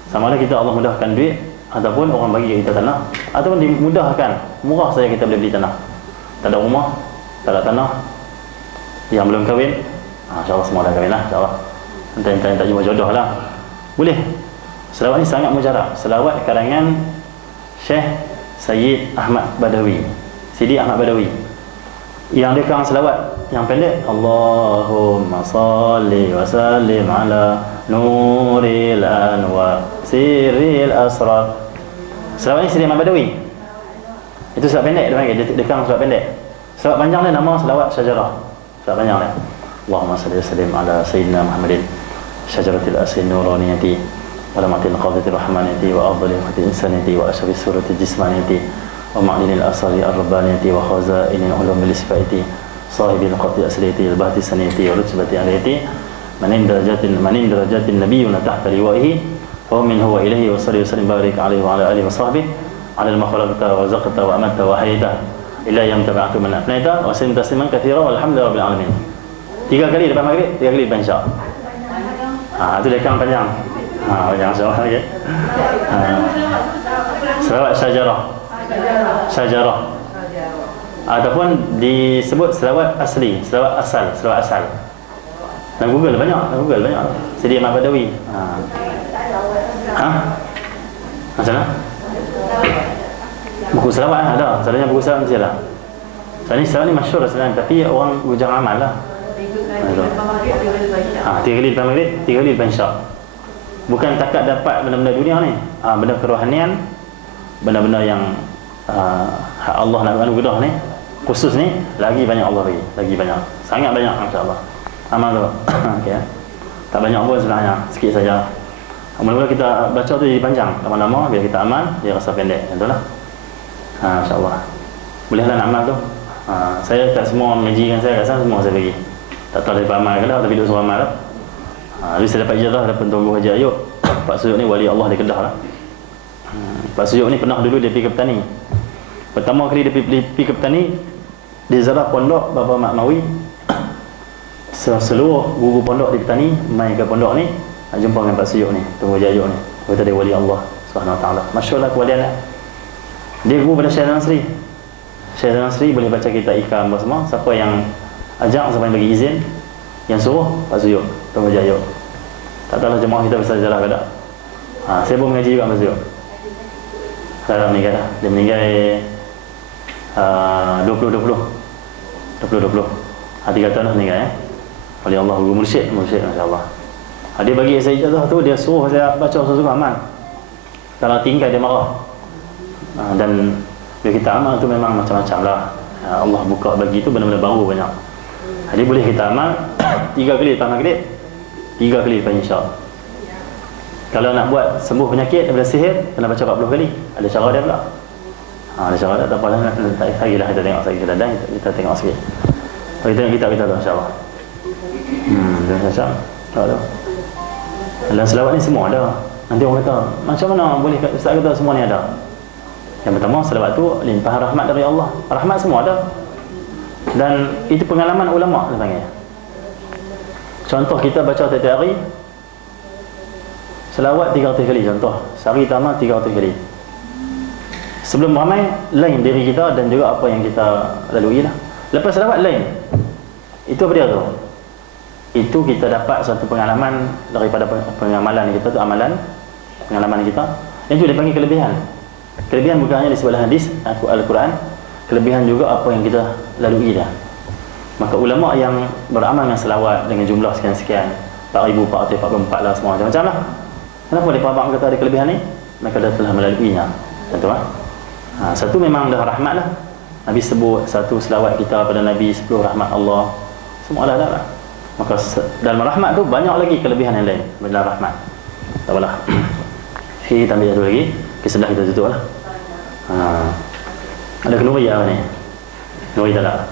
Sama ada kita Allah mudahkan duit ataupun orang bagi kita tanah, ataupun dimudahkan, murah saja kita boleh beli tanah. Tak ada rumah, tak ada tanah, yang belum kahwin, insya-Allah semua dah kahwin lah, insya-Allah. Entah tak jumpa jodoh lah. Boleh. Selawat ni sangat mujarab. Selawat karangan Syekh Sayyid Ahmad Badawi, Sidi Ahmad Badawi. Yang dia karang selawat yang pendek, Allahumma salli wa sallim ala nuril anwar sirril asrar. Selawat ni Sidi Ahmad Badawi. Itu selawat pendek dia panggil. Dia karang selawat pendek. Selawat panjang dia nama selawat syajarah. Selawat panjang dia, Allahumma salli wa sallim ala sayyidina Muhammadin syajaratil asin nuraniyati wa lamatil qadhatil rahmaniyati wa afdalil khatil insaniyati wa ashrafis suratil jismaniyati wa ma'linil asari ar-rabbaniyati wa khazainil ulumil sifaiti sahibil qati asliyati al-bahti saniyati wa rutbati aliyati manin darajatin nabiyyuna tahta liwa'ihi wa minhu wa ilayhi wa salli wa sallim barik alaihi wa ala alihi wa sahbihi ala al-makhlaqta wa zaqta wa amata wa hayata illa yam taba'atu man afnaita wa sallim tasliman katsira walhamdulillahi rabbil alamin. 3 kali lepas maghrib, 3 kali lepas isyak. Itu dia kan panjang. Panjang insya-Allah okey. Selawat syajarah. Syajarah. Ataupun disebut selawat asli, selawat asal, selawat asal. Dan Google banyak, Sidi Ahmad Badawi. Macam mana? Buku selawat ada. Selalunya buku selawat mesti ada. Selawat ni masyhur sebenarnya, tapi orang jarang amal lah. 3 kali lepas maghrib, 3 kali lepas isyak. Bukan takat dapat benda-benda dunia ni, benda kerohanian, benda-benda yang hak Allah nak anugerah ni khusus ni lagi banyak Allah bagi, lagi banyak, sangat banyak masya-Allah amal tu. Okey, tak banyak pun sebenarnya, sikit saja. Mula-mula kita baca tu jadi panjang, lama-lama bila kita amal dia rasa pendek, contohlah. Masya-Allah. Bolehlah nak amal tu. Saya kat semua mengajikan saya kat sana semua saya bagi. Tak tahu dari amal ke lah, tapi duduk suruh amal lah. Jadi saya dapat ijazah daripada Tunggu Haji Ayub. Pak Suyuk ni wali Allah di Kedah lah. Pak Suyuk ni pernah dulu dia pergi ke petani. Pertama kali dia pergi ke petani, dia zarah pondok Bapa Mak Mawi. Seluruh guru pondok di petani main ke pondok ni, nak jumpa dengan Pak Suyuk ni, Tunggu Haji Ayub ni. Kata dia wali Allah Subhanahu Wa Taala. Masyaallah kewalian dia. Dia guru pada Syekh Nasri. Syekh Nasri boleh baca kitab Ihkam semua. Siapa yang ajak, siapa yang bagi izin, yang suruh Pak Suyuk, Tunggu Haji Ayub. Tak tahulah jemaah kita besar sejarah ke tak. Saya pun mengaji juga Pak Suyuk. Sekarang meninggal dah. Dia meninggal 2020. 3 tahun dah meninggal ya. Oleh Allah, guru mursyid masya-Allah. Dia bagi saya ijazah tu, dia suruh saya baca sesuatu amal. Kalau tinggal dia marah. Dan bila kita amal tu memang macam-macam lah. Allah buka bagi tu benar-benar baru banyak. Jadi boleh kita amal 3 kali lepas maghrib, 3 kali lepas isyak. Kalau nak buat sembuh penyakit daripada sihir, kena baca 40 kali. Ada cara dia pula. Ada cara dia, tak apalah, tak lagi lah kita tengok sekali kadang kita tengok sikit. Kita tengok kitab kita tu insya-Allah. Macam tu. Dan selawat ni semua ada. Nanti orang kata, macam mana boleh Ustaz kata semua ni ada? Yang pertama, selawat tu limpahan rahmat dari Allah. Rahmat semua ada. Dan itu pengalaman ulama dia panggil. Contoh kita baca tiap-tiap hari selawat 300 kali contoh. Sehari pertama 300 kali. Sebelum ramai lain diri kita dan juga apa yang kita lalui lah. Lepas selawat lain. Itu apa dia tu? Itu kita dapat satu pengalaman daripada pengamalan kita tu, amalan pengalaman kita. Yang itu dipanggil kelebihan. Kelebihan bukan hanya disebut hadis Al-Quran, kelebihan juga apa yang kita lalui dah. Maka ulama yang beramal dengan selawat dengan jumlah sekian-sekian, 4,444 lah, semua macam-macam lah. Kenapa mereka kata ada kelebihan ni? Mereka dah telah melaluinya. Contoh lah. Satu memang dah rahmat lah. Nabi sebut satu selawat kita pada Nabi 10 rahmat Allah. Semua dah lah. Maka dalam rahmat tu banyak lagi kelebihan yang lain dalam rahmat. Tak apalah. Kita ambil satu lagi. Kesedah kita tutup lah. Ada kenuri apa ni? Kenuri tak ada?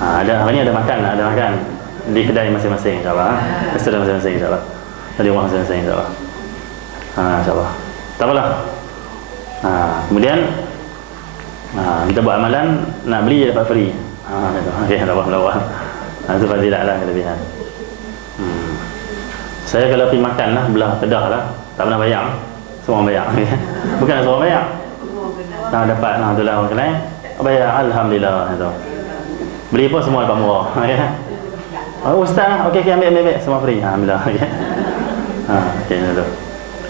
Ada, hari ni ada makan di kedai masing-masing insyaAllah. Restoran masing-masing insyaAllah. Dari rumah masing-masing insyaAllah. InsyaAllah. Tak apalah. Kemudian kita buat amalan, nak beli je dapat free. Okay, lawa-lawa. Itu fadilah lah, kelebihan. Saya kalau pergi makan lah, belah Kedah lah, tak pernah bayar. Semua bayar. Bukan semua bayar. Dapat, tu lah orang kenal. Bayar, Alhamdulillah. Itu. Beli pun semua dapat murah. Ustaz lah, okey, ambil. Semua free. Alhamdulillah. Okay, itu.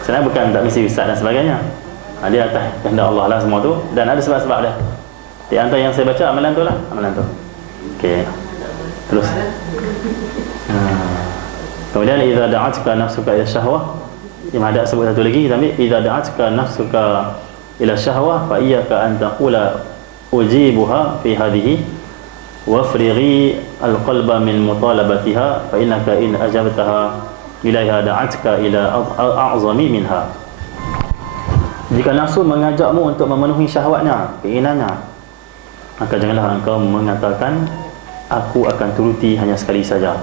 Sebenarnya bukan tak mesti ustaz dan sebagainya. Dia atas kehendak Allah lah semua tu. Dan ada sebab-sebab dia. Di antara yang saya baca, amalan tu lah. Amalan tu. Okey. Terus. Kemudian idza da'atka nafsuka ila syahwah. Imam Haddad sebut satu lagi, tapi idza da'atka nafsuka ila syahwah fa iyyaka an taqula ujibuha fi hadhihi wafrighi alqalba min mutalabatiha fa innaka in ajabtaha ilaiha da'atka ila a'zami minha. Jika nafsu mengajakmu untuk memenuhi syahwatnya, keinginannya, maka janganlah engkau mengatakan aku akan turuti hanya sekali saja.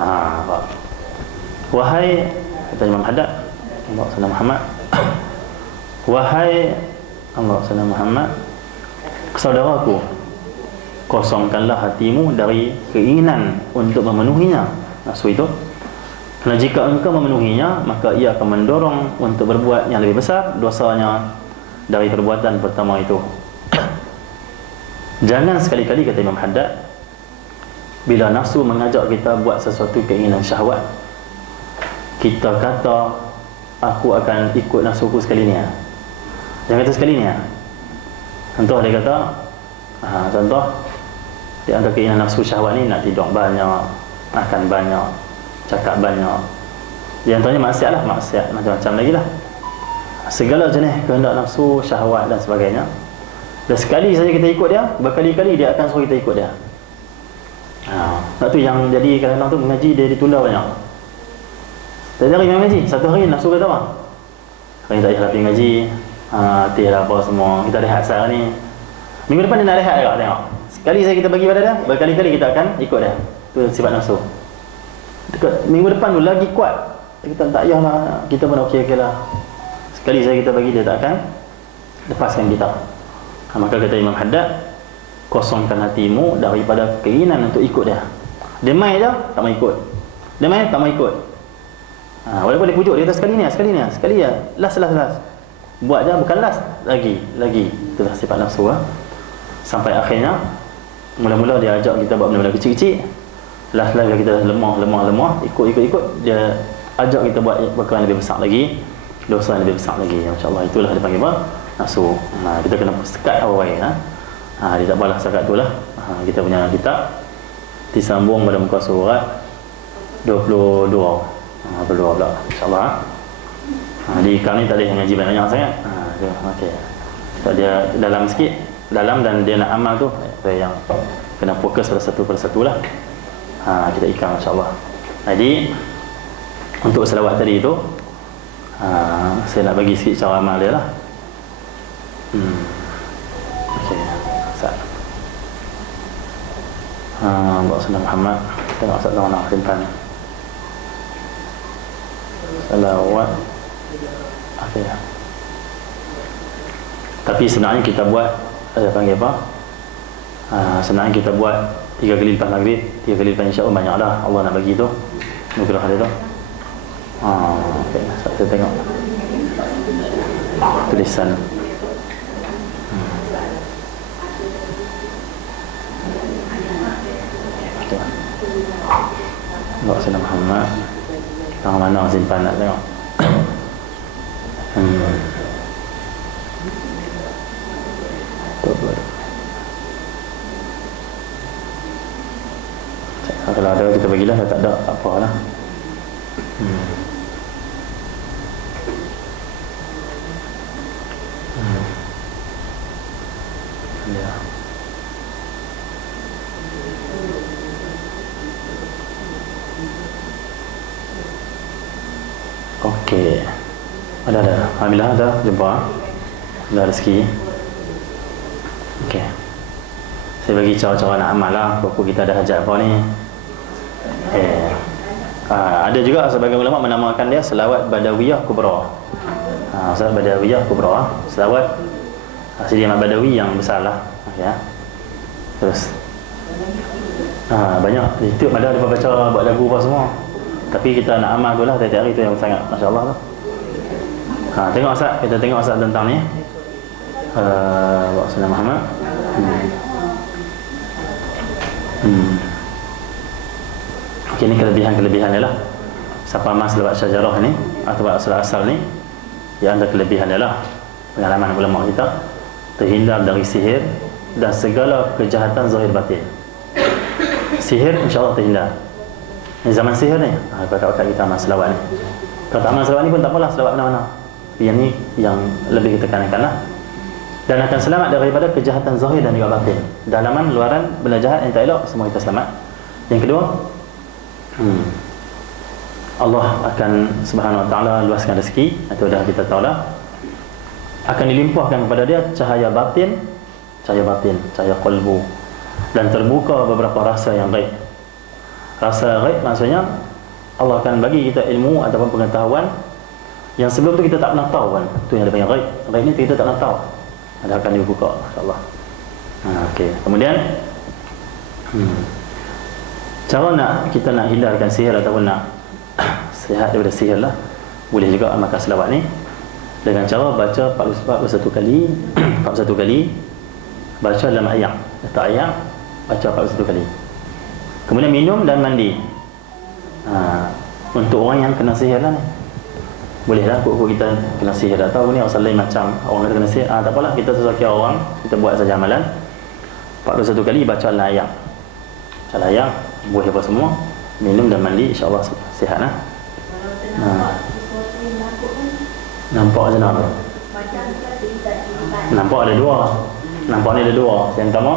Wahai, kata Imam Haddad, Allah sallallahu Muhammad, wahai Allah sallallahu Muhammad, saudaraku, kosongkanlah hatimu dari keinginan untuk memenuhinya, nafsu itu. Kerana jika engkau memenuhinya, maka ia akan mendorong untuk berbuat yang lebih besar dosanya dari perbuatan pertama itu. Jangan sekali-kali, kata Imam Haddad, bila nafsu mengajak kita buat sesuatu keinginan syahwat, kita kata aku akan ikut nafsuku sekali ni. Jangan kata sekali ni. Contoh dia kata, contoh di antara keinginan nafsu syahwat ni nak tidur banyak, makan banyak, cakap banyak. Di antaranya maksiat lah, maksiat macam-macam lagi lah. Segala jenis kehendak nafsu, syahwat dan sebagainya, Dan sekali saja kita ikut dia, berkali-kali dia akan suruh kita ikut dia. Sebab tu yang jadi kadang-kadang tu mengaji dia ditunda banyak. Tak hari mengaji, satu hari nafsu kata apa? Hari tak payah ngaji, tiada apa semua, kita rehat sehari ni. Minggu depan dia nak rehat juga, tengok. Sekali saya kita bagi pada dia, berkali-kali kita akan ikut dia. Tu sifat nafsu. Dekat minggu depan tu lagi kuat. Kita tak payahlah, kita pun okey lah. Sekali saya kita bagi dia tak akan lepaskan kita. Maka kata Imam Haddad, kosongkan hatimu daripada keinginan untuk ikut dia. Dia main je, tak mau ikut. Dia main, tak mau ikut. Walaupun dia pujuk, dia kata sekali ni, sekali ya. Last. Buat je, bukan last. Lagi. Itulah sifat nafsu. Sampai akhirnya, mula-mula dia ajak kita buat benda-benda kecil-kecil. Last bila kita lemah, ikut, dia ajak kita buat perkara yang lebih besar lagi, dosa yang lebih besar lagi. Masya-Allah, itulah dia panggil apa? Nafsu. Kita kena sekat awal dia tak balas sekat itulah. Kita punya kitab disambung pada muka surat 22 pula, insya-Allah. Di kami tak ada yang ngaji banyak sangat. Okey. So dia dalam sikit, dalam, dan dia nak amal tu yang kena fokus pada satu persatu lah. Kita ikam, insya-Allah. Jadi untuk selawat tadi tu, saya nak bagi sikit cara amal dia lah. Okey, Ustaz. Bapak Sayyidina Muhammad, tengok Ustaz nak simpan selawat. Okey. Tapi sebenarnya kita buat, saya panggil apa? Sebenarnya kita buat 3 kali lepas maghrib, 3 kali lepas insya-Allah, banyak dah Allah nak bagi tu nugrah dia tu. Okey, saya tengok tulisan. Bapak Sayyidina Muhammad, tangan mana simpan nak tengok. Kalau ada kita bagilah, kalau tak ada tak apalah. Ya. Okey. Ada. Alhamdulillah ada jumpa. Ada rezeki. Okey. Saya bagi cara-cara nak amal lah. Kalau kita ada hajat apa ni. Ada juga sebagian ulama menamakan dia selawat Badawiyah Kubra. Selawat Badawiyah Kubra. Selawat Sidi Ahmad Badawi yang besar lah. Ya. Terus banyak di YouTube ada baca buat lagu apa semua. Tapi kita nak amal tu lah tiap-tiap hari tu yang sangat masya-Allah tu. Tengok Ustaz, kita tengok Ustaz tentang ni. Bapak Sayyidina Muhammad. Okey, ni kelebihan dia lah. Siapa mas lewat syajarah ni atau asal ni, yang ada kelebihan dia lah. Pengalaman ulama kita terhindar dari sihir dan segala kejahatan zahir batin. Sihir insya-Allah terhindar. Ni zaman sihir ni, pakai kita amal selawat ni. Kalau tak amal selawat ni pun tak apalah, selawat mana-mana. Yang ni yang lebih kita tekankan lah. Dan akan selamat daripada kejahatan zahir dan juga batin. Dalaman, luaran, benda jahat yang tak elok, semua kita selamat. Yang kedua, Allah akan subhanahu wa ta'ala luaskan rezeki. Itu dah kita tahu dah. Akan dilimpahkan kepada dia cahaya batin, cahaya qalbu, dan terbuka beberapa rasa yang gaib. Rasa gaib maksudnya Allah akan bagi kita ilmu ataupun pengetahuan yang sebelum tu kita tak pernah tahu kan. Tu yang dia panggil gaib. Gaib ni kita tak pernah tahu. Ada akan dibuka, insya-Allah. Okey. Kemudian cara kita nak hindarkan sihir ataupun nak sihat daripada sihir lah, boleh juga amalkan selawat ni dengan cara baca 41 kali 41 kali, baca dalam ayat, letak ayat, baca 41 kali. Kemudian minum dan mandi. Untuk orang yang kena sihir lah ni, boleh lah kok kita kena sihir. Tak tahu ni asal lain macam orang kena sihir. Tak apalah, kita sesuai kira orang, kita buat saja amalan 41 kali, baca dalam ayat, boleh apa semua, minum dan mandi, insya-Allah sihat lah. Nampak je nak. Nampak ada dua. nampak ni ada dua. Yang pertama,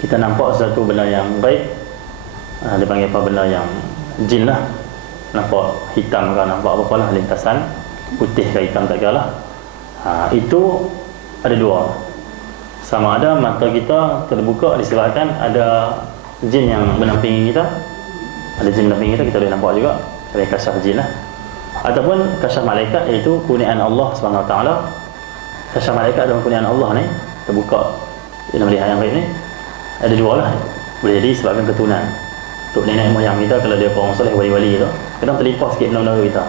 kita nampak sesuatu benda yang baik, dia panggil apa, benda yang jin lah. Nampak hitam ke, nampak apa-apa lah, lintasan putih ke hitam tak kira lah. Itu ada dua. Sama ada mata kita terbuka disebabkan ada jin yang menampingi kita, ada jin menampingi kita boleh nampak juga, sebagai kasyaf jin lah. Ataupun kasyaf malaikat, iaitu kurniaan Allah SWT. Kasyaf malaikat dan kurniaan Allah ni terbuka, kita melihat yang baik ni ada dua lah. Boleh jadi sebabkan keturunan untuk nenek moyang kita, kalau dia orang soleh, wali-wali tu, kadang terlimpah sikit benda-benda kita.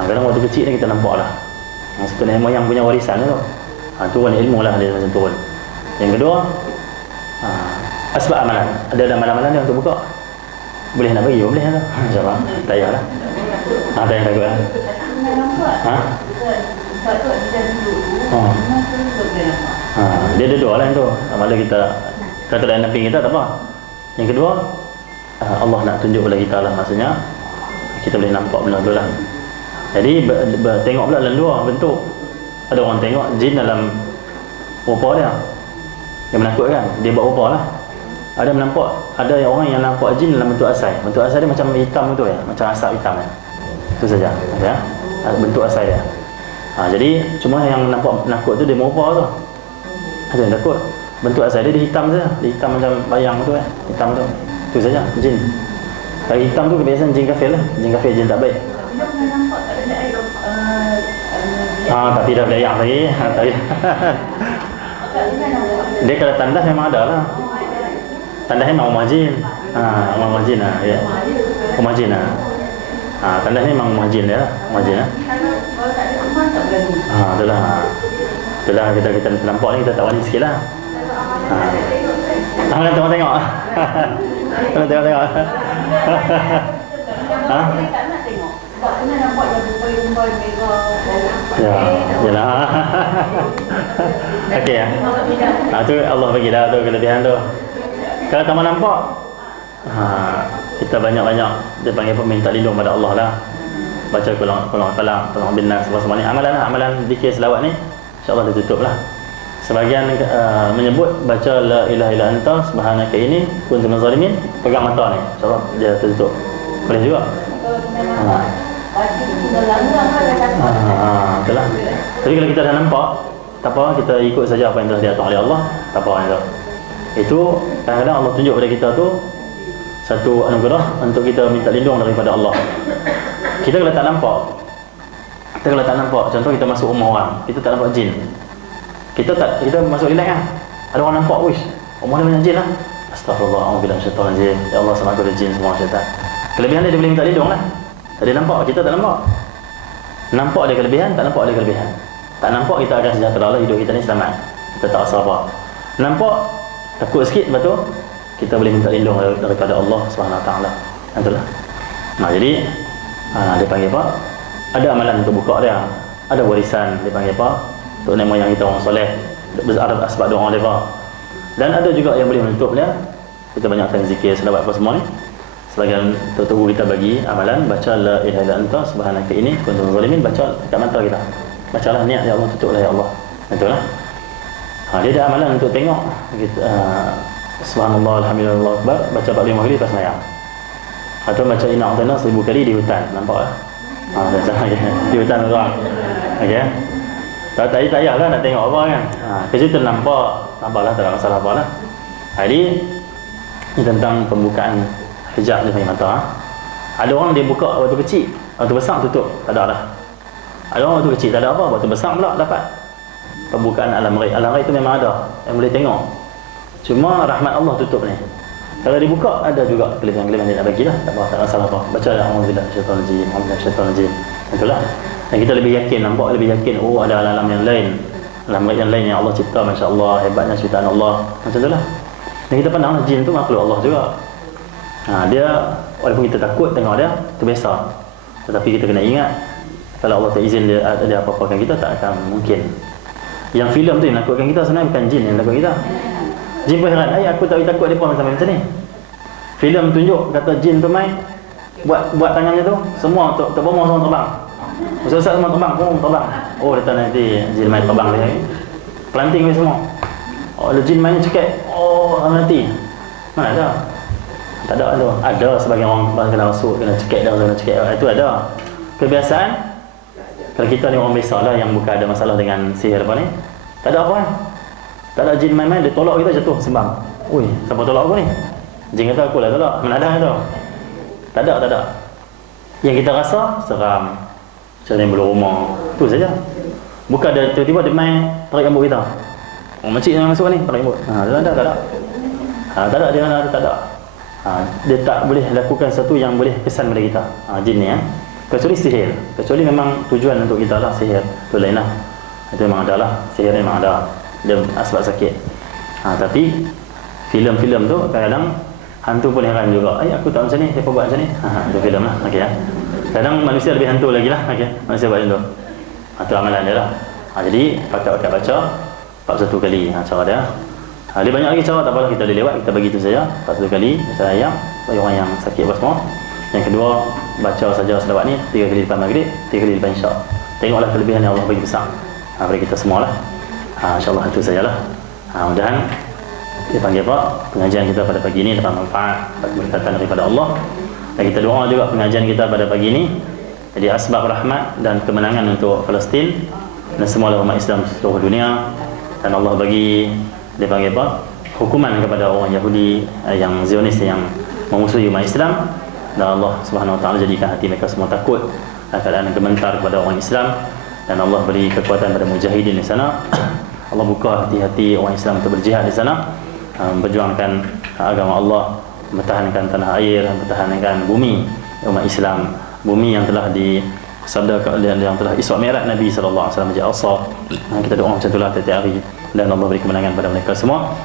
Kadang waktu kecil ni kita nampak lah, maksud nenek moyang punya warisan tu. Turun ilmu lah dia macam turun. Yang kedua, asbab amalan. Ada amalan-amalan dia untuk buka. Boleh nak bagi, boleh lah. InsyaAllah. Tak payahlah. Tak payah takut lah. Sebab tu kita duduk tu, memang tu boleh nampak. Dia ada dua lah yang tu. Amalan kita, kata lain namping kita tak apa. Yang kedua, Allah nak tunjuk kepada kita lah, maksudnya kita boleh nampak benda tu lah. Jadi tengok pula dalam dua bentuk. Ada orang tengok jin dalam rupa dia yang menakutkan, dia buat rupa lah. Ada menampak, ada orang yang nampak jin dalam bentuk asai. Bentuk asai dia macam hitam tu ya, macam asap hitam ya. Itu saja ya, bentuk asai dia. Jadi cuma yang nampak nakut tu dia merupa tu. Ada yang takut. Bentuk asai dia hitam saja, dia hitam macam bayang tu ya, hitam tu. Itu saja jin. Kalau hitam tu kebiasaan jin kafir lah, jin kafir, jin tak baik. Bila pernah nampak tak ada air Tapi dah belayak lagi. Dia kalau tandas memang ada lah. Tandas memang rumah jin. Rumah jin lah ya. Rumah jin lah. Tandas ni memang rumah jin dia lah. Rumah jin lah. Kalau tak ada rumah tak berani. Itulah. Itulah kita nampak ni, kita tak wani sikit lah. Tengok. Tengok. Yang tak nak tengok. Sebab pernah nampak yang rumbai-rumbai merah. Ya, yalah. Okey ya. Tu Allah bagi dah tu kelebihan tu. Kalau tak mau nampak, kita banyak-banyak dia panggil apa, minta lindung pada Allah lah. Baca Quran Falaq, Quran bin Nas, semua ni amalan lah, amalan zikir selawat ni insya-Allah dia tutup lah. Sebagian menyebut baca la ilaha illa anta subhanaka ini kuntu minaz zalimin, pegang mata ni insya-Allah dia tutup. Boleh juga. Itulah. Tapi kalau kita dah nampak, tak apa, kita ikut saja apa yang telah diatur oleh Allah, tak apa yang tu. Itu kadang-kadang Allah tunjuk pada kita tu satu anugerah untuk kita minta lindung daripada Allah. Kita kalau tak nampak, contoh kita masuk rumah orang, kita tak nampak jin. Kita masuk relax kan. Ada orang nampak, wish, rumah dia banyak jin lah. Astagfirullah, a'udzubillahi minasyaitanir rajim. Ya Allah, sama aku ada jin semua syaitan. Kelebihan dia boleh minta lindung lah. Tadi nampak, kita tak nampak. Nampak ada kelebihan, tak nampak ada kelebihan. Tak nampak, kita akan sejahtera lah, hidup kita ni selamat. Kita tak rasa apa. Nampak, takut sikit, betul, kita boleh minta lindung daripada Allah SWT. Itulah. Jadi dia panggil apa? Ada amalan untuk buka dia. Ada warisan, dia panggil apa? Untuk nenek moyang kita orang soleh, sebab doa mereka. Dan ada juga yang boleh menutup dia. Kita banyakkan zikir, selawat apa semua ni. Sebagian tunggu kita bagi amalan, baca la ilaha illa anta subhanaka ini kuntu minaz zalimin, baca dekat mata kita. Bacalah niat, ya Allah, tutuplah ya Allah. Itulah. Dia ada amalan untuk tengok kita, subhanallah alhamdulillah akbar, baca 45 kali lepas sembahyang. Atau baca inna a'tayna 1000 kali di hutan. Nampak tak? Di hutan orang. Okey. Tak payahlah nak tengok apa kan. Kita nampaklah, tak ada masalah apa lah. Jadi ini tentang pembukaan hijab ni panggil mata. Ada orang dia buka waktu kecil, waktu besar tutup, tak ada lah. Ada orang waktu kecil tak ada apa, waktu besar pula dapat. Pembukaan alam ghaib. Alam ghaib tu memang ada yang boleh tengok. Cuma rahmat Allah tutup ni. Kalau dibuka ada juga kelebihan-kelebihan dia nak bagi lah. Tak apa, tak masalah apa. Baca a'udzubillahi minasyaitanir rajim, a'udzubillahi rajim. Itulah. Dan kita lebih yakin, nampak lebih yakin, oh ada alam yang lain. Alam ghaib yang lain yang Allah cipta, masya-Allah, hebatnya ciptaan Allah. Macam itulah. Dan kita pandang jin tu makhluk Allah juga. Dia walaupun kita takut tengok dia, itu biasa. Tetapi kita kena ingat, kalau Allah tak izin dia apa-apakan kita, tak akan mungkin. Yang filem tu yang nakutkan kita sebenarnya bukan jin yang takut kita. Jin pun heran, aku tak boleh takut dia pun sampai macam ni. Filem tunjuk kata jin tu main buat tangannya tu, semua terbang semua terbang. Ustaz semua terbang, terbang. Oh, dia nanti jin main terbang dia. pelanting semua. Oh, jin main cekik. Oh, mati. Mana ada? Tak ada tu. Ada sebagian orang kena rasuk, kena cekik dah, kena cekik. Itu ada. Kebiasaan kalau kita ni orang biasa lah yang bukan ada masalah dengan sihir apa ni. Tak ada apa kan? Tak ada jin main-main, dia tolak kita jatuh sembang. Ui, siapa tolak aku ni? Jin kata aku lah tolak. Mana ada tu? Tak ada, tak ada. Yang kita rasa seram. Macam ni belum rumah. Tu saja. Bukan ada tiba-tiba dia main tarik rambut kita. Oh, makcik yang masuk ni tarik rambut. Tak ada, tak ada. Tak ada, dia mana ada, tak ada. Dia tak boleh lakukan sesuatu yang boleh kesan pada kita. Jin ni kecuali sihir. Kecuali memang tujuan untuk kita lah sihir. Itu lain lah. Itu memang ada lah. Sihir memang ada. Dia sebab sakit. Tapi filem-filem tu kadang-kadang hantu pun heran juga. Aku tak macam ni, siapa buat macam ni? Itu filem lah. Okay, ya. Kadang manusia lebih hantu lagi lah. Okay. Manusia buat macam tu. Itu amalan dia lah. Jadi pakat-pakat baca 41 kali cara dia. Dia banyak lagi cara, tak apalah kita boleh lewat, kita bagi tu saja 41 kali macam ayam bagi orang yang sakit apa semua. Yang kedua, baca saja selawat ni 3 kali lepas maghrib, 3 kali lepas isyak. Tengoklah kelebihan yang Allah bagi besar pada kita semualah. InsyaAllah itu sajalah. Mudah-mudahan dia panggil apa? Pengajian kita pada pagi ini dapat manfaat, dapat keberkatan daripada Allah. Dan kita doa juga pengajian kita pada pagi ini jadi asbab rahmat dan kemenangan untuk Palestin dan semua umat Islam seluruh dunia. Dan Allah bagi dia panggil apa? Hukuman kepada orang Yahudi yang Zionis yang memusuhi umat Islam. Dan Allah Subhanahu Wa Taala jadikan hati mereka semua takut keadaan gemetar kepada orang Islam. Dan Allah beri kekuatan pada mujahidin di sana. Allah buka hati-hati orang Islam untuk berjihad di sana, memperjuangkan agama Allah, mempertahankan tanah air, mempertahankan bumi umat Islam, bumi yang telah disabdakan, yang telah Isra Mi'raj Nabi sallallahu alaihi wasallam Masjid Al-Aqsa. Kita doa macam itulah setiap hari. Dan Allah beri kemenangan pada mereka semua.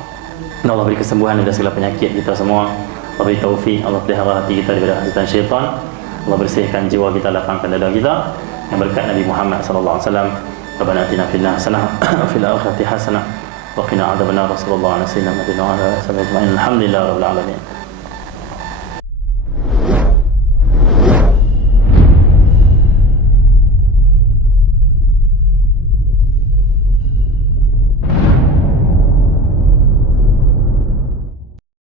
Dan Allah beri kesembuhan dari segala penyakit kita semua. Allah beri taufik, Allah pelihara hati kita daripada hasutan syaitan. Allah bersihkan jiwa kita, lapangkan dada kita. Yang berkat Nabi Muhammad sallallahu alaihi wasallam. Rabbana atina fid dunya hasanah wa fil akhirati hasanah wa qina adzabannar. Sallallahu alaihi wasallam. Alhamdulillah rabbil alamin.